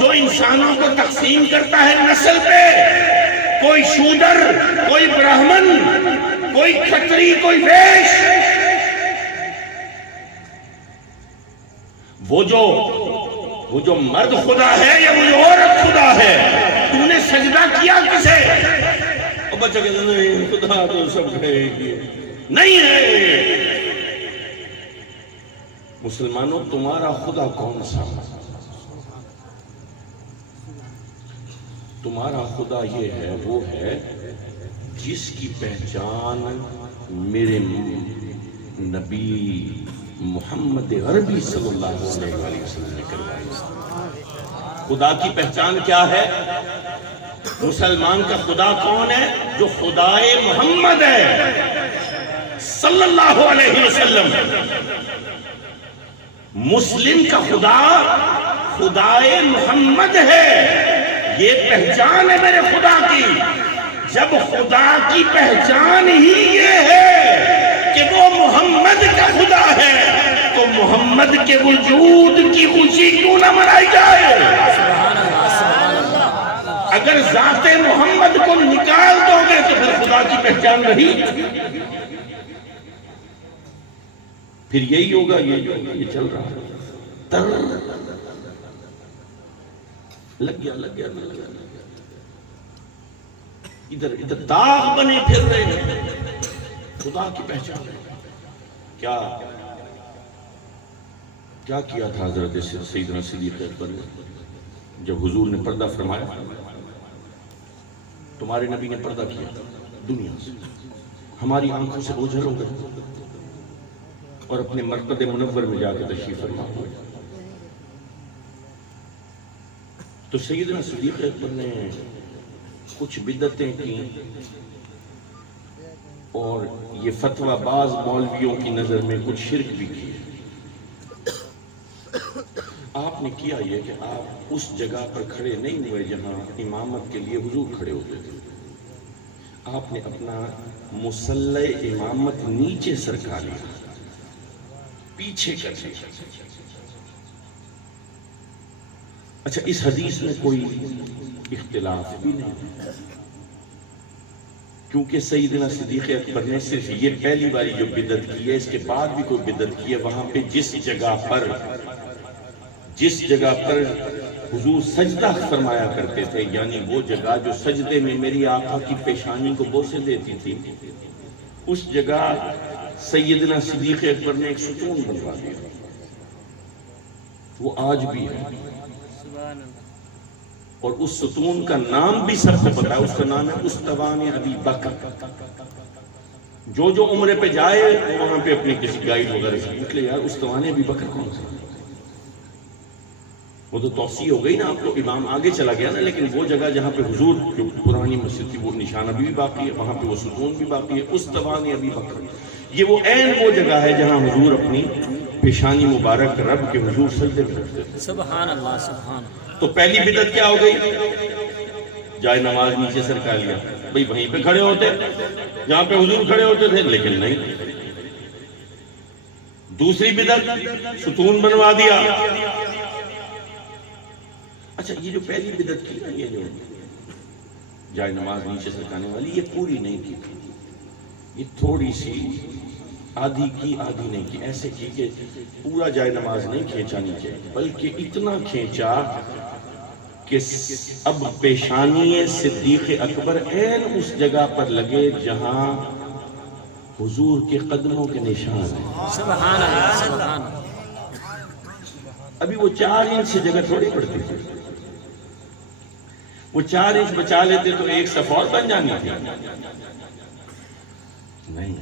جو انسانوں کو تقسیم کرتا ہے نسل پہ، کوئی شودر، کوئی برہمن، کوئی کھتری، کوئی ویش، وہ جو مرد خدا ہے یا وہ جو عورت خدا ہے، تو نے سجدہ کیا کسے؟ اور بچہ کہتا نہیں خدا تو سب ہے نہیں ہے۔ مسلمانوں تمہارا خدا کون سا؟ تمہارا خدا یہ ہے، وہ ہے جس کی پہچان میرے نبی محمد عربی صلی اللہ علیہ وسلم نے کروائی۔ خدا کی پہچان کیا ہے؟ مسلمان کا خدا کون ہے؟ جو خدائے محمد ہے صلی اللہ علیہ وسلم۔ مسلم کا خدا خدائے محمد ہے، یہ پہچان ہے میرے خدا کی۔ جب خدا کی پہچان ہی یہ ہے کہ وہ محمد کا خدا ہے تو محمد کے وجود کی خوشی کیوں نہ منائی جائے؟ اگر ذات محمد کو نکال دو گے تو پھر خدا کی پہچان رہی، پھر یہی ہوگا، یہ چل رہا ہے، لگ گیا ادھر داغ بنے پھر رہے ہیں، خدا کی پہچان کیا کیا تھا حضرت سیدنا صدیق اکبر نے جب حضور نے پردہ فرمایا؟ تمہارے نبی نے پردہ کیا دنیا سے، ہماری آنکھوں سے اوجھل ہو گئے اور اپنے مرقد منور میں جا کے تشریف فرما ہوئے۔ تو سیدنا صدیق اکبر نے کچھ بدعتیں کی اور یہ فتویٰ بعض مولویوں کی نظر میں کچھ شرک بھی کیے۔ آپ نے کیا یہ کہ آپ اس جگہ پر کھڑے نہیں ہوئے جہاں امامت کے لیے حضور کھڑے ہوتے تھے، آپ نے اپنا مصلی امامت نیچے سرکا لیا، پیچھے کر لیا۔ اچھا اس حدیث میں کوئی اختلاف بھی نہیں، کیونکہ سیدنا صدیق اکبر نے صرف یہ پہلی باری جو بدعت کی ہے، اس کے بعد بھی کوئی بدعت کی ہے، وہاں پہ جس جگہ پر حضور سجدہ فرمایا کرتے تھے، یعنی وہ جگہ جو سجدے میں میری آقا کی پیشانی کو بوسے دیتی تھی، اس جگہ سیدنا صدیق اکبر نے ایک ستون بنوا دیا، وہ آج بھی ہے، اور اس ستون کا نام بھی سب کو پتا ہے، اس کا نام ہے استوان ابی بکر۔ جو عمرے پہ جائے وہاں پہ اپنی کسی گائیڈ وغیرہ سے پوچھ لے، یار استوان ابی بکر کون سا؟ وہ تو توسیع ہو گئی نا، آپ کو امام آگے چلا گیا نا، لیکن وہ جگہ جہاں پہ حضور جو پرانی مسجد تھی وہ نشان ابھی بھی باقی ہے، وہاں پہ وہ ستون بھی باقی ہے، استوان ابی بکر۔ یہ وہ عین وہ جگہ ہے جہاں حضور اپنی پیشانی مبارک رب کے حضور سجدے میں رکھتے تھے۔ سبحان اللہ سبحان اللہ۔ تو پہلی بدعت کیا ہو گئی؟ جائے نماز نیچے سرکا لیا، بھئی وہیں پہ کھڑے ہوتے جہاں پہ حضور کھڑے ہوتے تھے، لیکن نہیں۔ دوسری بدعت ستون بنوا دیا۔ اچھا، یہ جو پہلی بدعت کی نا، یہ جو جائے نماز نیچے سرکانے والی، یہ پوری نہیں کی، یہ تھوڑی سی آدھی کی آدھی نہیں کی، ایسے کی کہ پورا جائے نماز نہیں کھینچا نیچے، بلکہ اتنا کھینچا کہ اب پیشانی صدیق اکبر عین اس جگہ پر لگے جہاں حضور کے قدموں کے نشان ہیں۔ سبحان اللہ سبحان اللہ۔ ابھی وہ 4 انچ سے جگہ تھوڑی پڑتی تھی، وہ 4 انچ بچا لیتے تو ایک صف اور بن جانی تھی، نہیں،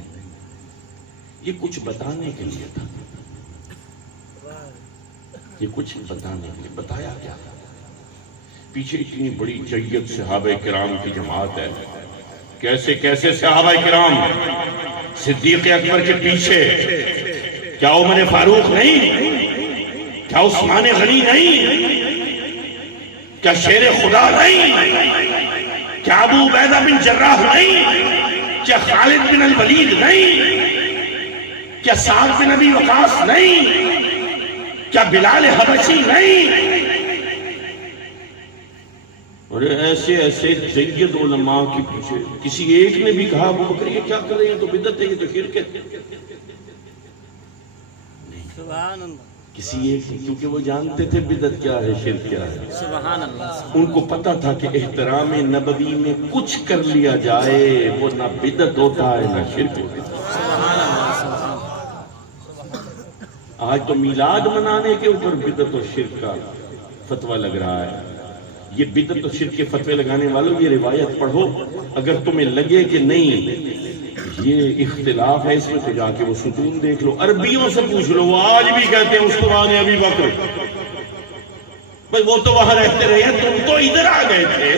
یہ کچھ بتانے کے لیے تھا، یہ کچھ بتانے کے لیے۔ بتایا کیا؟ پیچھے اتنی بڑی جیت صحابہ کرام کی جماعت ہے، کیسے کیسے صحابہ کرام صدیق اکبر کے پیچھے، کیا عمر فاروق نہیں؟ کیا عثمان غنی نہیں؟ کیا شیر خدا نہیں؟ کیا ابو عبیدہ بن جراح نہیں؟ کیا خالد بن الولید نہیں؟ کیا سعد بن ابی وقاص نہیں؟ کیا بلال حبشی نہیں؟ اور ایسے ایسے جید علماء کے پیچھے کسی ایک نے بھی کہا ابو بکر یہ کیا کر رہے ہیں، تو بدعت ہے، یہ تو شرک ہے؟ سبحان اللہ۔ کسی ایک نے، کیونکہ وہ جانتے تھے بدعت کیا ہے، شرک کیا ہے۔ سبحان اللہ۔ ان کو پتا تھا کہ احترام نبوی میں کچھ کر لیا جائے وہ نہ بدعت ہوتا ہے نہ شرک ہوتا ہے۔ سبحان اللہ سبحان اللہ۔ آج تو میلاد منانے کے اوپر بدعت اور شرک کا فتویٰ لگ رہا ہے۔ یہ بدعت اور شرک کے فتوے لگانے والوں یہ روایت پڑھو، اگر تمہیں لگے کہ نہیں یہ اختلاف ہے اس میں، تو جا کے وہ ستون دیکھ لو، عربیوں سے پوچھ لو، وہ آج بھی کہتے ہیں استوان ابی بکر۔ بھئی وہ تو وہاں رہتے رہے ہیں، تم تو ادھر آ گئے تھے۔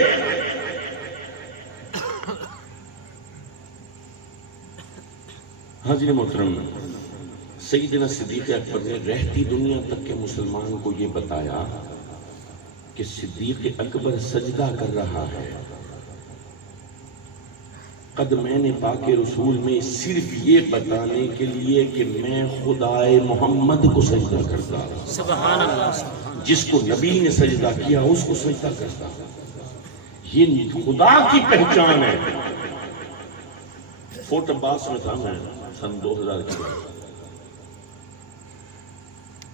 حاضر محترم، سیدنا صدیق اکبر نے رہتی دنیا تک کے مسلمان کو یہ بتایا کہ صدیق اکبر سجدہ کر رہا ہے، قد میں نے پاک رسول میں صرف یہ بتانے کے لیے کہ میں خدائے محمد کو سجدہ کرتا ہوں، سبحان اللہ سبحان جس کو نبی نے سجدہ کیا اس کو سجدہ کرتا ہوں، یہ خدا کی پہچان ہے۔ فورٹ عباس میں تھا میں سن 2000 کی بات،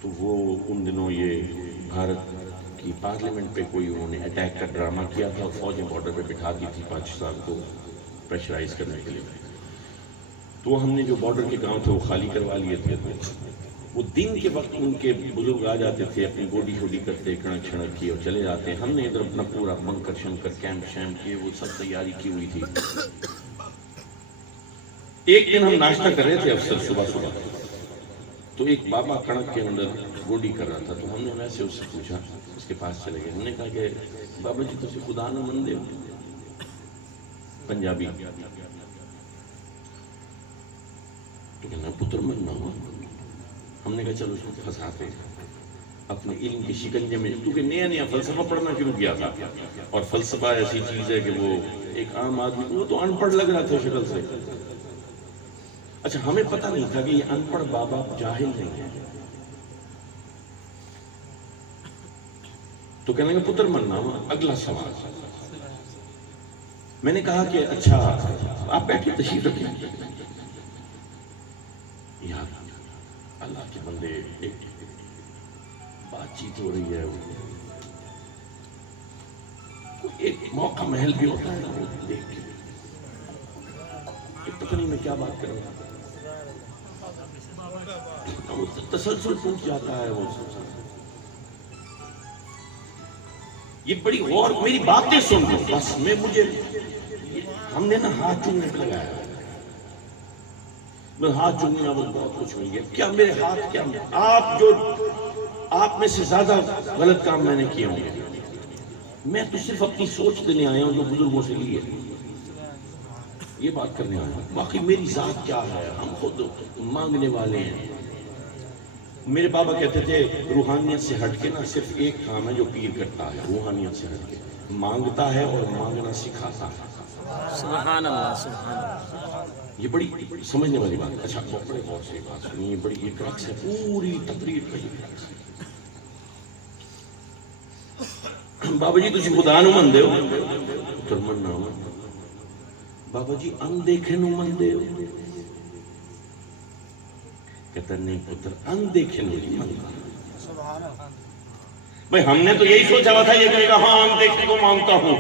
تو وہ ان دنوں یہ بھارت کی پارلیمنٹ پہ کوئی انہوں نے اٹیک کا ڈرامہ کیا تھا، اور فوجیں بارڈر پہ بٹھا دی تھی پاکستان کو پریشرائز کرنے کے لیے، تو ہم نے جو بارڈر کے گاؤں تھے وہ خالی کروا لیے تھے۔ وہ دن کے وقت ان کے بزرگ آ جاتے تھے، اپنی گوڈی شوڈی کرتے، کڑک چھڑک کیے اور چلے جاتے۔ ہم نے ادھر اپنا پورا بنکر شنکر کیمپ شیمپ کیے، وہ سب تیاری کی ہوئی تھی۔ ایک دن ہم ناشتہ کر رہے تھے افسر صبح صبح، تو ایک بابا کڑک کے اندر گوڈی کر رہا تھا، تو ہم نے ویسے اس سے پوچھا، اس کے پاس چلے گئے، ہم نے کہا کہ بابا جی تسی خدا نہ مندے ہو؟ پنجابی، تو کہنا پتر مننا ہوا۔ ہم نے کہا چلو اس کو پھنساتے اپنے علم کے شکنجے میں، کیونکہ نیا نیا فلسفہ پڑھنا شروع کیا تھا، اور فلسفہ ایسی چیز ہے کہ وہ ایک عام آدمی، وہ تو ان پڑھ لگ رہا تھا شکل سے۔ اچھا، ہمیں پتہ نہیں تھا کہ یہ ان پڑھ بابا جاہل نہیں ہے، تو کہنے لگا پتر مننا ہوا، اگلا سوال۔ میں نے کہا کہ اچھا آپ بیٹھے، تشریف رکھیں۔ یار اللہ کے بندے، ایک بات چیت ہو رہی ہے، موقع محل بھی ہوتا ہے نا وہ دیکھ کے پتہ نہیں میں کیا بات کر رہا ہوں، وہ تسلسل ٹوٹ جاتا ہے وہ یہ بڑی غور میری باتیں سن لو بس میں مجھے ہم نے نا ہاتھ چومنے پہ لگایا میں ہاتھ چومنا وہ بہت کچھ مل گیا کیا میرے ہاتھ کیا آپ میں سے زیادہ غلط کام میں نے کیے ہوں گے میں تو صرف اپنی سوچ دینے آیا ہوں جو بزرگوں سے لی ہے یہ بات کرنے آیا ہوں باقی میری ذات کیا ہے ہم خود مانگنے والے ہیں میرے بابا کہتے تھے روحانیت سے ہٹ کے نا صرف ایک کام ہے جو پیر کرتا ہے روحانیت سے ہٹ کے مانگتا ہے اور مانگنا سکھاتا ہے سبحان اللہ سبحان اللہ یہ بڑی سمجھنے والی بات اچھا بڑے غور سے بات سنی یہ بڑی ایک رقص ہے پوری تقریر کا یہ رقص ہے بابا جی تسی خدا نو مندے ہو پتر مننا ہو بابا جی اندیکھے نو مندے ہو کہتا نہیں پتر اندیکھے نو نہیں مندے بھئی ہم نے تو یہی سوچا ہوا تھا یہ کہے گا ہاں اندیکھے کو مانگتا ہوں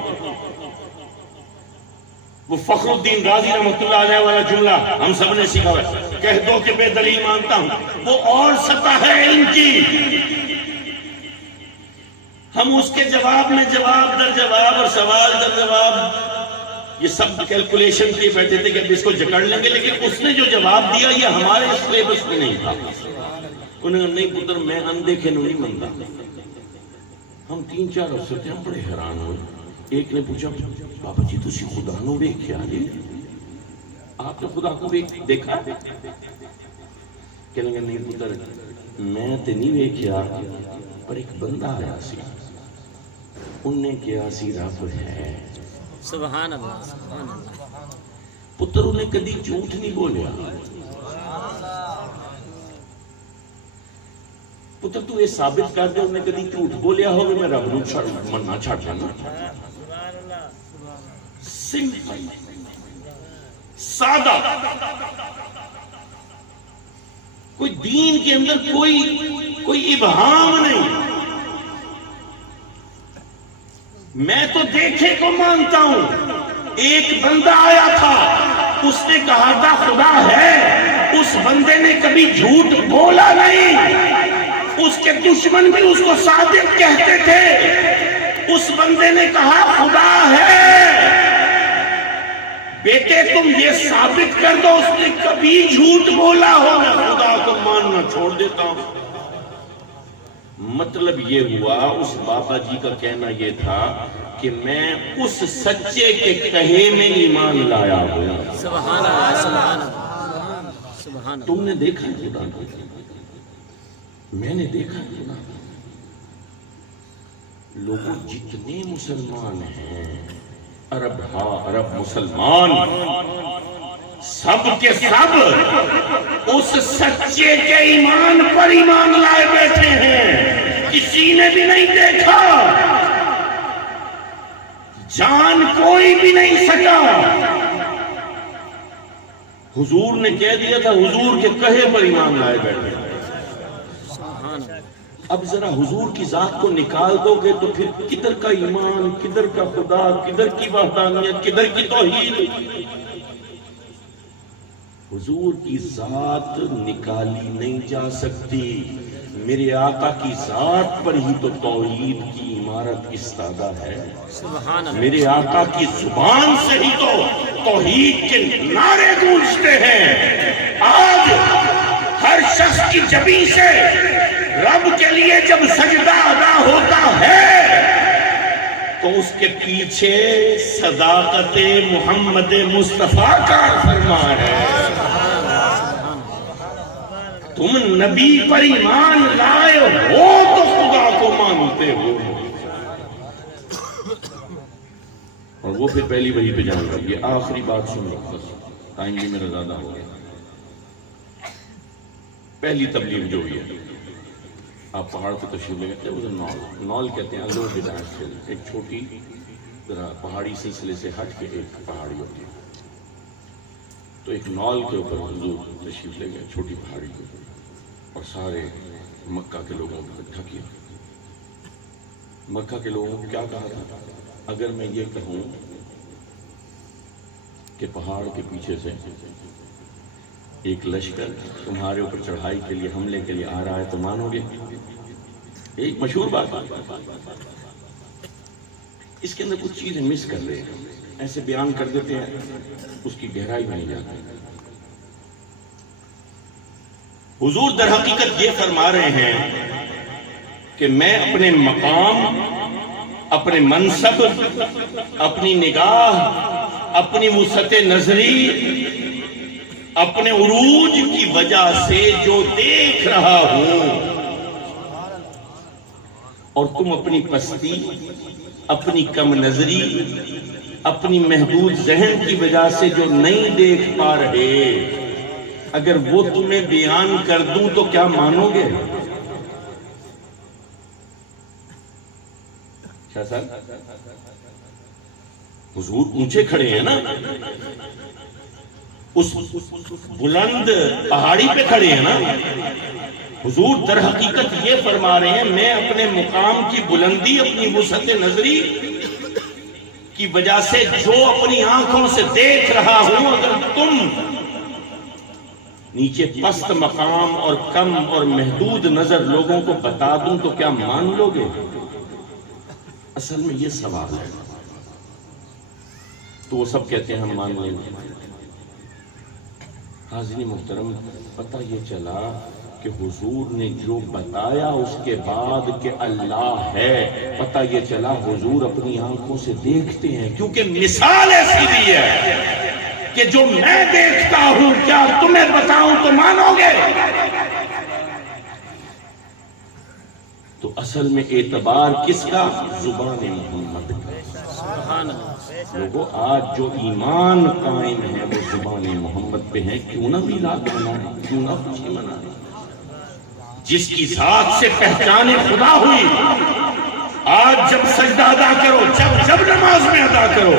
وہ فخر الدین غازی رحمۃ اللہ علیہ والا جملہ ہم سب نے سیکھا ہوا ہے کہہ دو کہ بے دلیل مانگتا ہوں وہ اور سطح ہے علم کی ہم اس کے جواب میں جواب در جواب اور سوال در جواب یہ سب کیلکولیشن کیے بیٹھے تھے کہ اب اس کو جکڑ لیں گے لیکن اس نے جو جواب دیا یہ ہمارے سلیبس میں نہیں تھا انہوں نے نہیں پتر میں اندیکھے نو نہیں منتا ہم 3-4 افسر تھے ہم بڑے حیران ہوئے ایک نے پوچھا بابا جی تسی خدا نو ویکھیا جی آپ نے خدا کو دیکھا کہنے گے نہیں پتر میں تے نہیں ویکھیا پر ایک بندہ آیا سی ان نے کیا سی رب ہے سبحان اللہ سبحان اللہ پتر انہیں کدی جھوٹ نہیں بولیا پتر تو یہ ثابت کر دے انہیں کدی جھوٹ بولیا ہوگا میں رب نو مننا چھڑ جانا سمپل سادہ کوئی دین کے اندر کوئی ابہام نہیں میں تو دیکھے کو مانتا ہوں ایک بندہ آیا تھا اس نے کہا تھا خدا ہے اس بندے نے کبھی جھوٹ بولا نہیں اس کے دشمن بھی اس کو صادق کہتے تھے اس بندے نے کہا خدا ہے بیٹے تم یہ ثابت کر دو اس نے کبھی جھوٹ بولا ہو میں خدا کو ماننا چھوڑ دیتا ہوں مطلب یہ ہوا اس بابا جی کا کہنا یہ تھا کہ میں اس سچے کے کہے میں ایمان لایا ہوا سبحان اللہ سبحان اللہ سبحان اللہ تم نے دیکھا ہے خدا کو میں نے دیکھا ہے خدا لوگوں جتنے مسلمان ہیں عرب مسلمان سب کے سب اس سچے کے ایمان پر ایمان لائے بیٹھے ہیں کسی نے بھی نہیں دیکھا جان کوئی بھی نہیں سکا حضور نے کہہ دیا تھا حضور کے کہے پر ایمان لائے بیٹھے ہیں اب ذرا حضور کی ذات کو نکال دو گے تو پھر کدھر کا ایمان کدھر کا خدا کدھر کی وحدانیت کدھر کی توحید حضور کی ذات نکالی نہیں جا سکتی میرے آقا کی ذات پر ہی تو توحید کی عمارت استادہ ہے سبحان اللہ میرے آقا کی زبان سے ہی تو توحید کے نعرے گونجتے ہیں آج ہر شخص کی جبیں سے رب کے لیے جب سجدہ ادا ہوتا ہے تو اس کے پیچھے صداقت محمد مصطفیٰ کا فرما ہے تم نبی پر ایمان لائے ہو تو خدا کو مانتے ہو اور وہ پھر پہلی وحی پہ جان رہا یہ آخری بات سن لو بس ٹائم بھی میرا زیادہ ہو گیا پہلی تبلیغ جو ہوئی ہے آپ پہاڑ پہ تشریف لے گئے اسے نال کہتے ہیں اللہ بدایت سے ایک چھوٹی ذرا پہاڑی سلسلے سے ہٹ کے ایک پہاڑی ہوتی ہے تو ایک نال کے اوپر حضور تشریف لے گئے چھوٹی پہاڑی کے اوپر اور سارے مکہ کے لوگوں کو اکٹھا کیا مکہ کے لوگوں کو کیا کہا تھا اگر میں یہ کہوں کہ پہاڑ کے پیچھے سے ایک لشکر تمہارے اوپر چڑھائی کے لیے حملے کے لیے آ رہا ہے تو مانو گے؟ ایک مشہور بات، اس کے اندر کچھ چیزیں مس کر رہے ہیں، ایسے بیان کر دیتے ہیں اس کی گہرائی میں نہیں جاتے۔ حضور در حقیقت یہ فرما رہے ہیں کہ میں اپنے مقام، اپنے منصب، اپنی نگاہ، اپنی وسعت نظری، اپنے عروج کی وجہ سے جو دیکھ رہا ہوں، اور تم اپنی پستی، اپنی کم نظری، اپنی محدود ذہن کی وجہ سے جو نہیں دیکھ پا رہے، اگر وہ تمہیں بیان کر دوں تو کیا مانو گے؟ کیا سر؟ حضور اونچے کھڑے ہیں نا، اس بلند پہاڑی پہ کھڑے ہیں نا۔ حضور در حقیقت یہ فرما رہے ہیں میں اپنے مقام کی بلندی، اپنی وسعت نظری کی وجہ سے جو اپنی آنکھوں سے دیکھ رہا ہوں، اگر تم نیچے پست مقام اور کم اور محدود نظر لوگوں کو بتا دوں تو کیا مان لو گے؟ اصل میں یہ سوال ہے۔ تو وہ سب کہتے ہیں ہم مان لیں گے۔ حاضرین محترم، پتہ یہ چلا کہ حضور نے جو بتایا اس کے بعد کہ اللہ ہے، پتہ یہ چلا حضور اپنی آنکھوں سے دیکھتے ہیں، کیونکہ مثال ایسی دی ہے کہ جو میں دیکھتا ہوں کیا تمہیں بتاؤں تو مانو گے؟ تو اصل میں اعتبار کس کا؟ زبان محمد کا۔ لوگوں آج جو ایمان قائم ہے وہ زبان محمد پہ ہے، کیوں نہ میلاد منائیں، کیوں نہ خوشی منائیں۔ جس کی ذات سے پہچان خدا ہوئی، آج جب سجدہ ادا کرو، جب نماز میں ادا کرو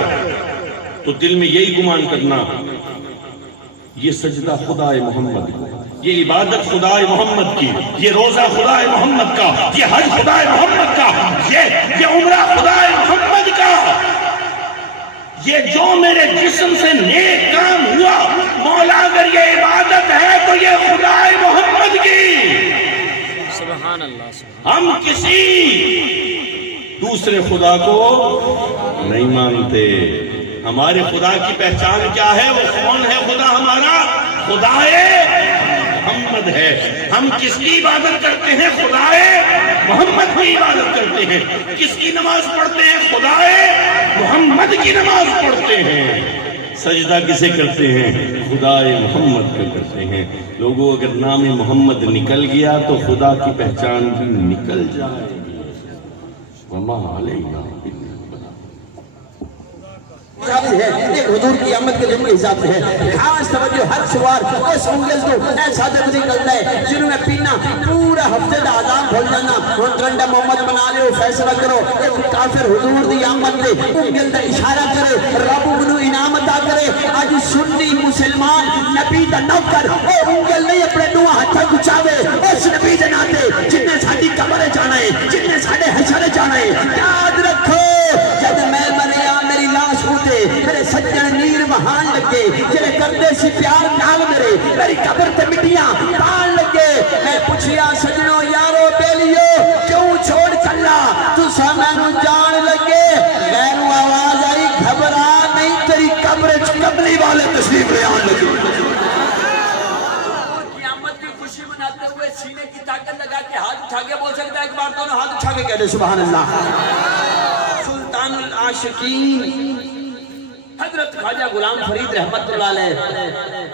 تو دل میں یہی گمان کرنا یہ سجدہ خدا محمد کا، یہ عبادت خدا محمد کی، یہ روزہ خدا محمد کا، یہ حج خدا محمد کا، یہ عمرہ خدا محمد کا، یہ جو میرے جسم سے نیک کام ہوا مولا اگر یہ عبادت ہے تو یہ خدا محمد کی۔ سبحان اللہ۔ ہم کسی دوسرے خدا کو نہیں مانتے۔ ہمارے خدا کی پہچان کیا ہے؟ وہ کون ہے خدا ہمارا؟ خدا محمد ہے۔ ہم کس کی عبادت کرتے ہیں؟ خدا محمد کی عبادت کرتے ہیں۔ کس کی نماز پڑھتے ہیں؟ خدا محمد کی نماز پڑھتے ہیں۔ سجدہ کسے کرتے ہیں؟ خدا محمد کو کرتے ہیں۔ لوگوں اگر نام محمد نکل گیا تو خدا کی پہچان بھی نکل جائے گی۔ وما علینا ایک حضور کی آمد کے جملے حساب سے ہے۔ خاص توجہ ہر سوار اس انگل کو ایسا جب نکلتا ہے جنہوں نے پینا پورا ہفتے دا عذاب بھول جانا، ہن رنڈا محمد بنا لے فیصلہ کرو۔ ایک کافر حضور دی آمد دے انگل دا اشارہ کرے، رب انہوں انعام عطا کرے۔ آج سنی مسلمان نبی دا نوکر او انگل نہیں اپنے دو ہتھاں کچاوے اس نبی دے ناتے جن نے ساڈی قبر جانا ہے، جن نے ساڈے حشر جانا ہے۔ یاد رکھو جب میں مریا میری لاش ہوتے میرے سجن نیر بہان لگے، جلے کردے سی پیار نال میری قبر تے مٹیاں پان لگے۔ میں پوچھیا سجنوں یارو بیلیو کیوں چھوڑ چلا؟ تو سامنوں جان لگے، غیروں آواز آئی گھبرا نہیں تیری قبر قبلی والے تشریف لے آن لگے۔ قیامت کی خوشی مناتے ہوئے سینے کی طاقت لگا کے ہاتھ اٹھا کے بول سکتا ہے، ایک بار دونوں ہاتھ اٹھا کے کہہ دے سبحان اللہ۔ سلطان العاشقین حضرت خواجہ غلام فرید رحمت اللہ علیہ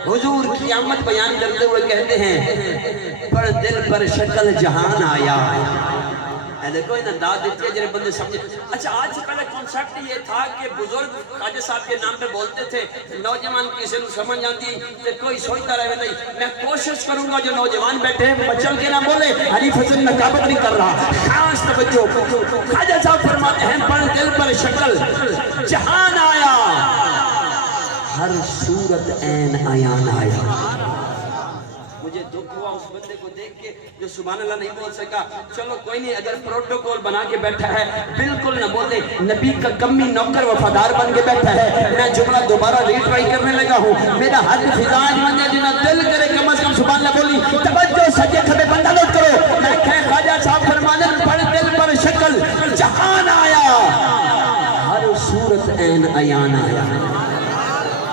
حضور کی آمد بیان کرتے ہوئے کہتے ہیں پر دل پر شکل جہان آیا۔ دیکھو ان انداز دیتے ہیں جنہیں بندے سمجھے۔ اچھا آج سے پہلے کنسپٹ یہ تھا کہ بزرگ خواجہ صاحب کے نام پہ بولتے تھے، نوجوان کسی نے سمجھ جاتی کہ کوئی سوچتا رہے نہیں۔ میں کوشش کروں گا جو نوجوان بیٹھے ہیں بچل کے نہ بولے، حریف حسن نقابت نہیں کر رہا۔ خاص توجہ خواجہ صاحب فرماتے ہیں پر دل پر شکل جہان آیا، ہر صورت عین عیان آیا۔ مجھے دکھ ہوا اس بندے کو دیکھ کے جو سبحان اللہ نہیں بول سکا. چلو کوئی نہیں, اگر پروٹوکول بنا کے بیٹھا ہے بالکل نہ بولے, نبی کا کمی نوکر وفادار بن کے بیٹھا ہے. میں جملہ دوبارہ ری ٹرائی کرنے لگا ہوں. میرا حد فضاج بن جائے جنہیں دل کرے کم از کم سبحان اللہ بولی. توجہ سجے کھبے بندہ نوٹ کرو. میں کہے خواجہ صاحب فرمانے پڑھ دل پر شکل جہان آیا, ہر صورت عین عیان آیا.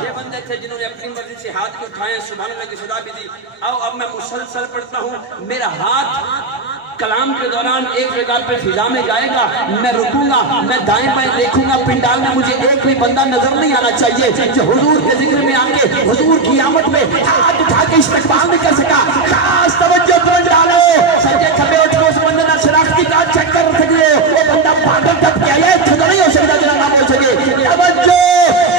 یہ بندے تھے جنہوں نے اپنی مرضی سے ہاتھ کو اٹھائے, سبحان اللہ کی صدا بھی دی. اب میں مسلسل پڑھتا ہوں. میرا ہاتھ کلام کے دوران ایک جگہ پہ فضا میں جائے گا, میں رکوں گا, میں دائیں بائیں دیکھوں گا, پنڈال میں مجھے ایک بھی بندہ نظر نہیں آنا چاہیے جو حضور کے ذکر میں آ کے حضور کی آمد میں ہاتھ اٹھا کے استقبال نہیں کر سکا. خاص توجہ کرن ڈالو, سجے کھبے اٹھ کے اس بندے نہ شناختی کارڈ چیک کر سکتے ہو. وہ بندہ پاگل تک کے آیا ہے, خدا نہیں ہو سکتا جنہ نہ بول سکے. توجہ,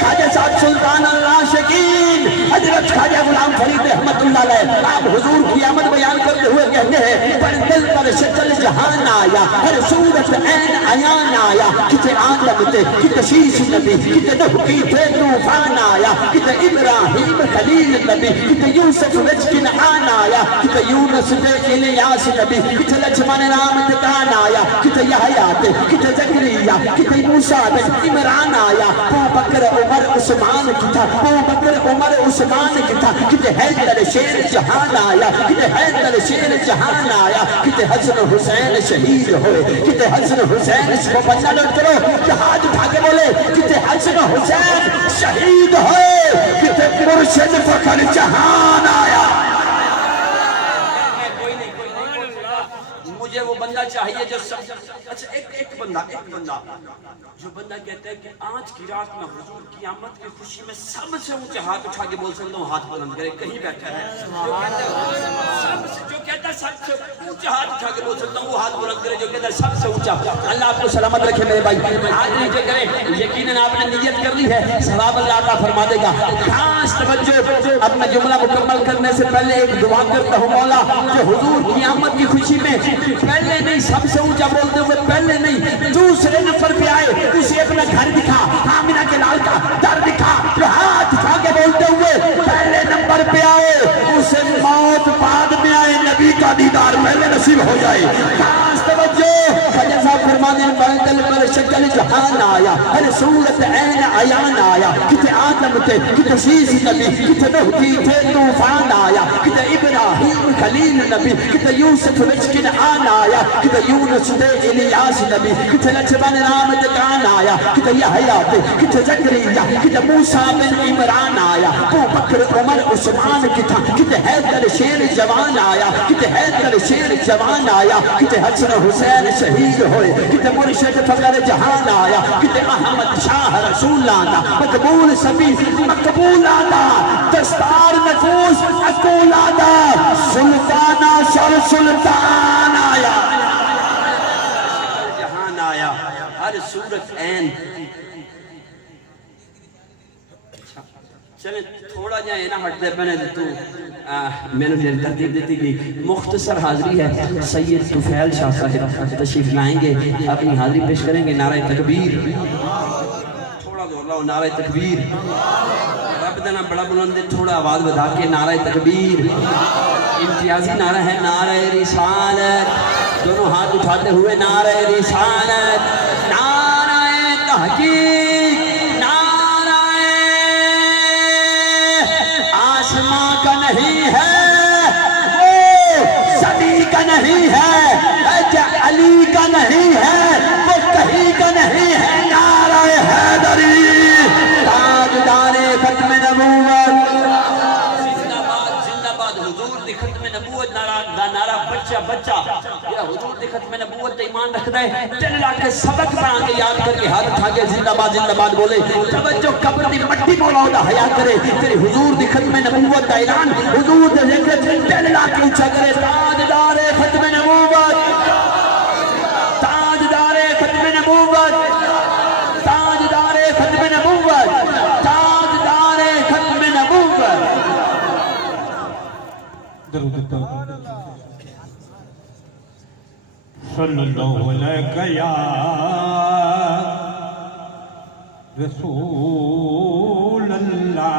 خواجہ صاحب سلطان الراشدین حضرت خواجہ غلام فرید رحمت اللہ علیہ آپ حضور کی آمد بیان کرتے ہوئے کہتے ہیں پر دل پر شکل جہان آیا, ہر صورت عین عیان آیا. کتے آدم تے کتے شیش نبی, کتے نوح کی تھے طوفان آیا, کتے ابراہیم خلیل نبی, کتے یوسف وچ کنعان آیا, کتے یونس تے الیاس نبی, کتے لچمن رام تکان آیا, کتے یحییٰ تے کتے زکریا, کتے موسیٰ بن عمران آیا. ابو بکر عمر عثمان کی تھا, ابو بکر عمر عثمان کی تھا. کتے حیدر شیر جہان آیا, کتے حیدر شیر جہان آیا. کتے حسن حسین شہید ہوئے, کتے حسن حسین اس کو بندہ لوٹ کرو کہ ہاتھ اٹھا کے بولے کتے حسن حسین شہید ہوئے, کتے مرشد فخر جہان آیا. مجھے وہ بندہ چاہیے جو اچھا ایک بندہ جو بندہ کہتا ہے کہ آج کی رات میں حضور کی آمد کی خوشی میں سب سے اونچے ہاتھ اٹھا کے بول سکتا ہوں, ہاتھ بلند کرے. کہیں بیٹھا ہے جو کہتا ہے سب سے اونچے ہاتھ اٹھا کے بول سکتا ہوں, وہ ہاتھ بلند کرے جو کہتا ہے سب سے اونچا. اللہ آپ کو سلامت رکھے میرے بھائی. ہاتھ نیچے کرے, یقیناً آپ نے نیت کر لی ہے, ثواب اللہ عطا فرما دے گا. خاص توجہ, اب میں جملہ مکمل کرنے سے پہلے ایک دعا کرتا ہوں مولا جو حضور کی آمد کی خوشی میں پہلے نہیں سب سے اونچا بولتے ہوئے پہلے نہیں دوسرے نفر پہ آئے, اسے اپنا گھر دکھا, آمینہ کے لال کا در دکھا, جو ہاتھ اٹھا کے بولتے ہوئے پہلے نمبر پہ آئے, اسے موت بعد میں آئے, نبی کا دیدار پہلے نصیب ہو جائے. خاص توجہ, خواجہ صاحب فرمانے پر دل پر شکل جہان آیا, ہر صورت عین عیان آیا. کتے آدم تھے, کتے شیش نبی, کتے نوح کی تھے طوفان آیا, کتے ابراہیم خلیل نبی, کتے یوسف وچ کنعان آیا, کتے یونس تے الیاس نبی, کتے لچمن رام تکان آیا, کتے یحییٰ تے کتے زکریا, کتے موسیٰ بن عمران آیا. ابو بکر عمر عثمان کی تھا, کتے حیدر شیر جوان آیا, کتے حیدر شیر جوان آیا. کتے حسن حسین شہید ہوئے, کتے مرشد فخر جہان آیا, کتے احمد شاہ رسول آنا, مقبول سبی مقبول آنا, دستار نفوس اکول آنا, سلطانہ سر سلطان آیا, جہان آیا, ہر صورت عین. چلیں تھوڑا جائے نا ہٹ دے پہنے تو میں نے ترتیب دیتی گئی. مختصر حاضری ہے, سید طفیل شاہ صاحب تشریف لائیں گے, اپنی حاضری پیش کریں گے. نعرہ تکبیر, تھوڑا دور لاؤ, نعرہ تکبیر. رب دینا بڑا بلند ہے, تھوڑا آواز بدا کے نعرہ تکبیر. امتیازی نعرہ ہے نعرہ رسالت, دونوں ہاتھ اٹھاتے ہوئے نعرہ رسالت, نعرہ تحقیق, نعرہ آسماں کا نہیں ہے, وہ سبی کا نہیں ہے, علی کا نہیں ہے, وہ کہیں کا نہیں ہے, نعرہ حیدری, تاجدار ختم نبوت. حضور دی ختم نبوت نعرہ بچہ بچہ, یہ حضور دی ختم نبوت ایمان رکھتا ہے. 3 لاکھ کے سبق پڑھا کے یاد کر کے ہاتھ اٹھا کے زندہ باد بولے. توجہ, قبر دی مٹی مولا دا حیا کرے, تیرے حضور دی ختم نبوت دا اعلان حضور دے ذکر 3 لاکھ کے اونچا کرے. تاجدار ختم نبوت, تاجدار ختم نبوت, تاجدار ختم نبوت, تاجدار ختم نبوت. صلی اللہ علیہ یا رسول اللہ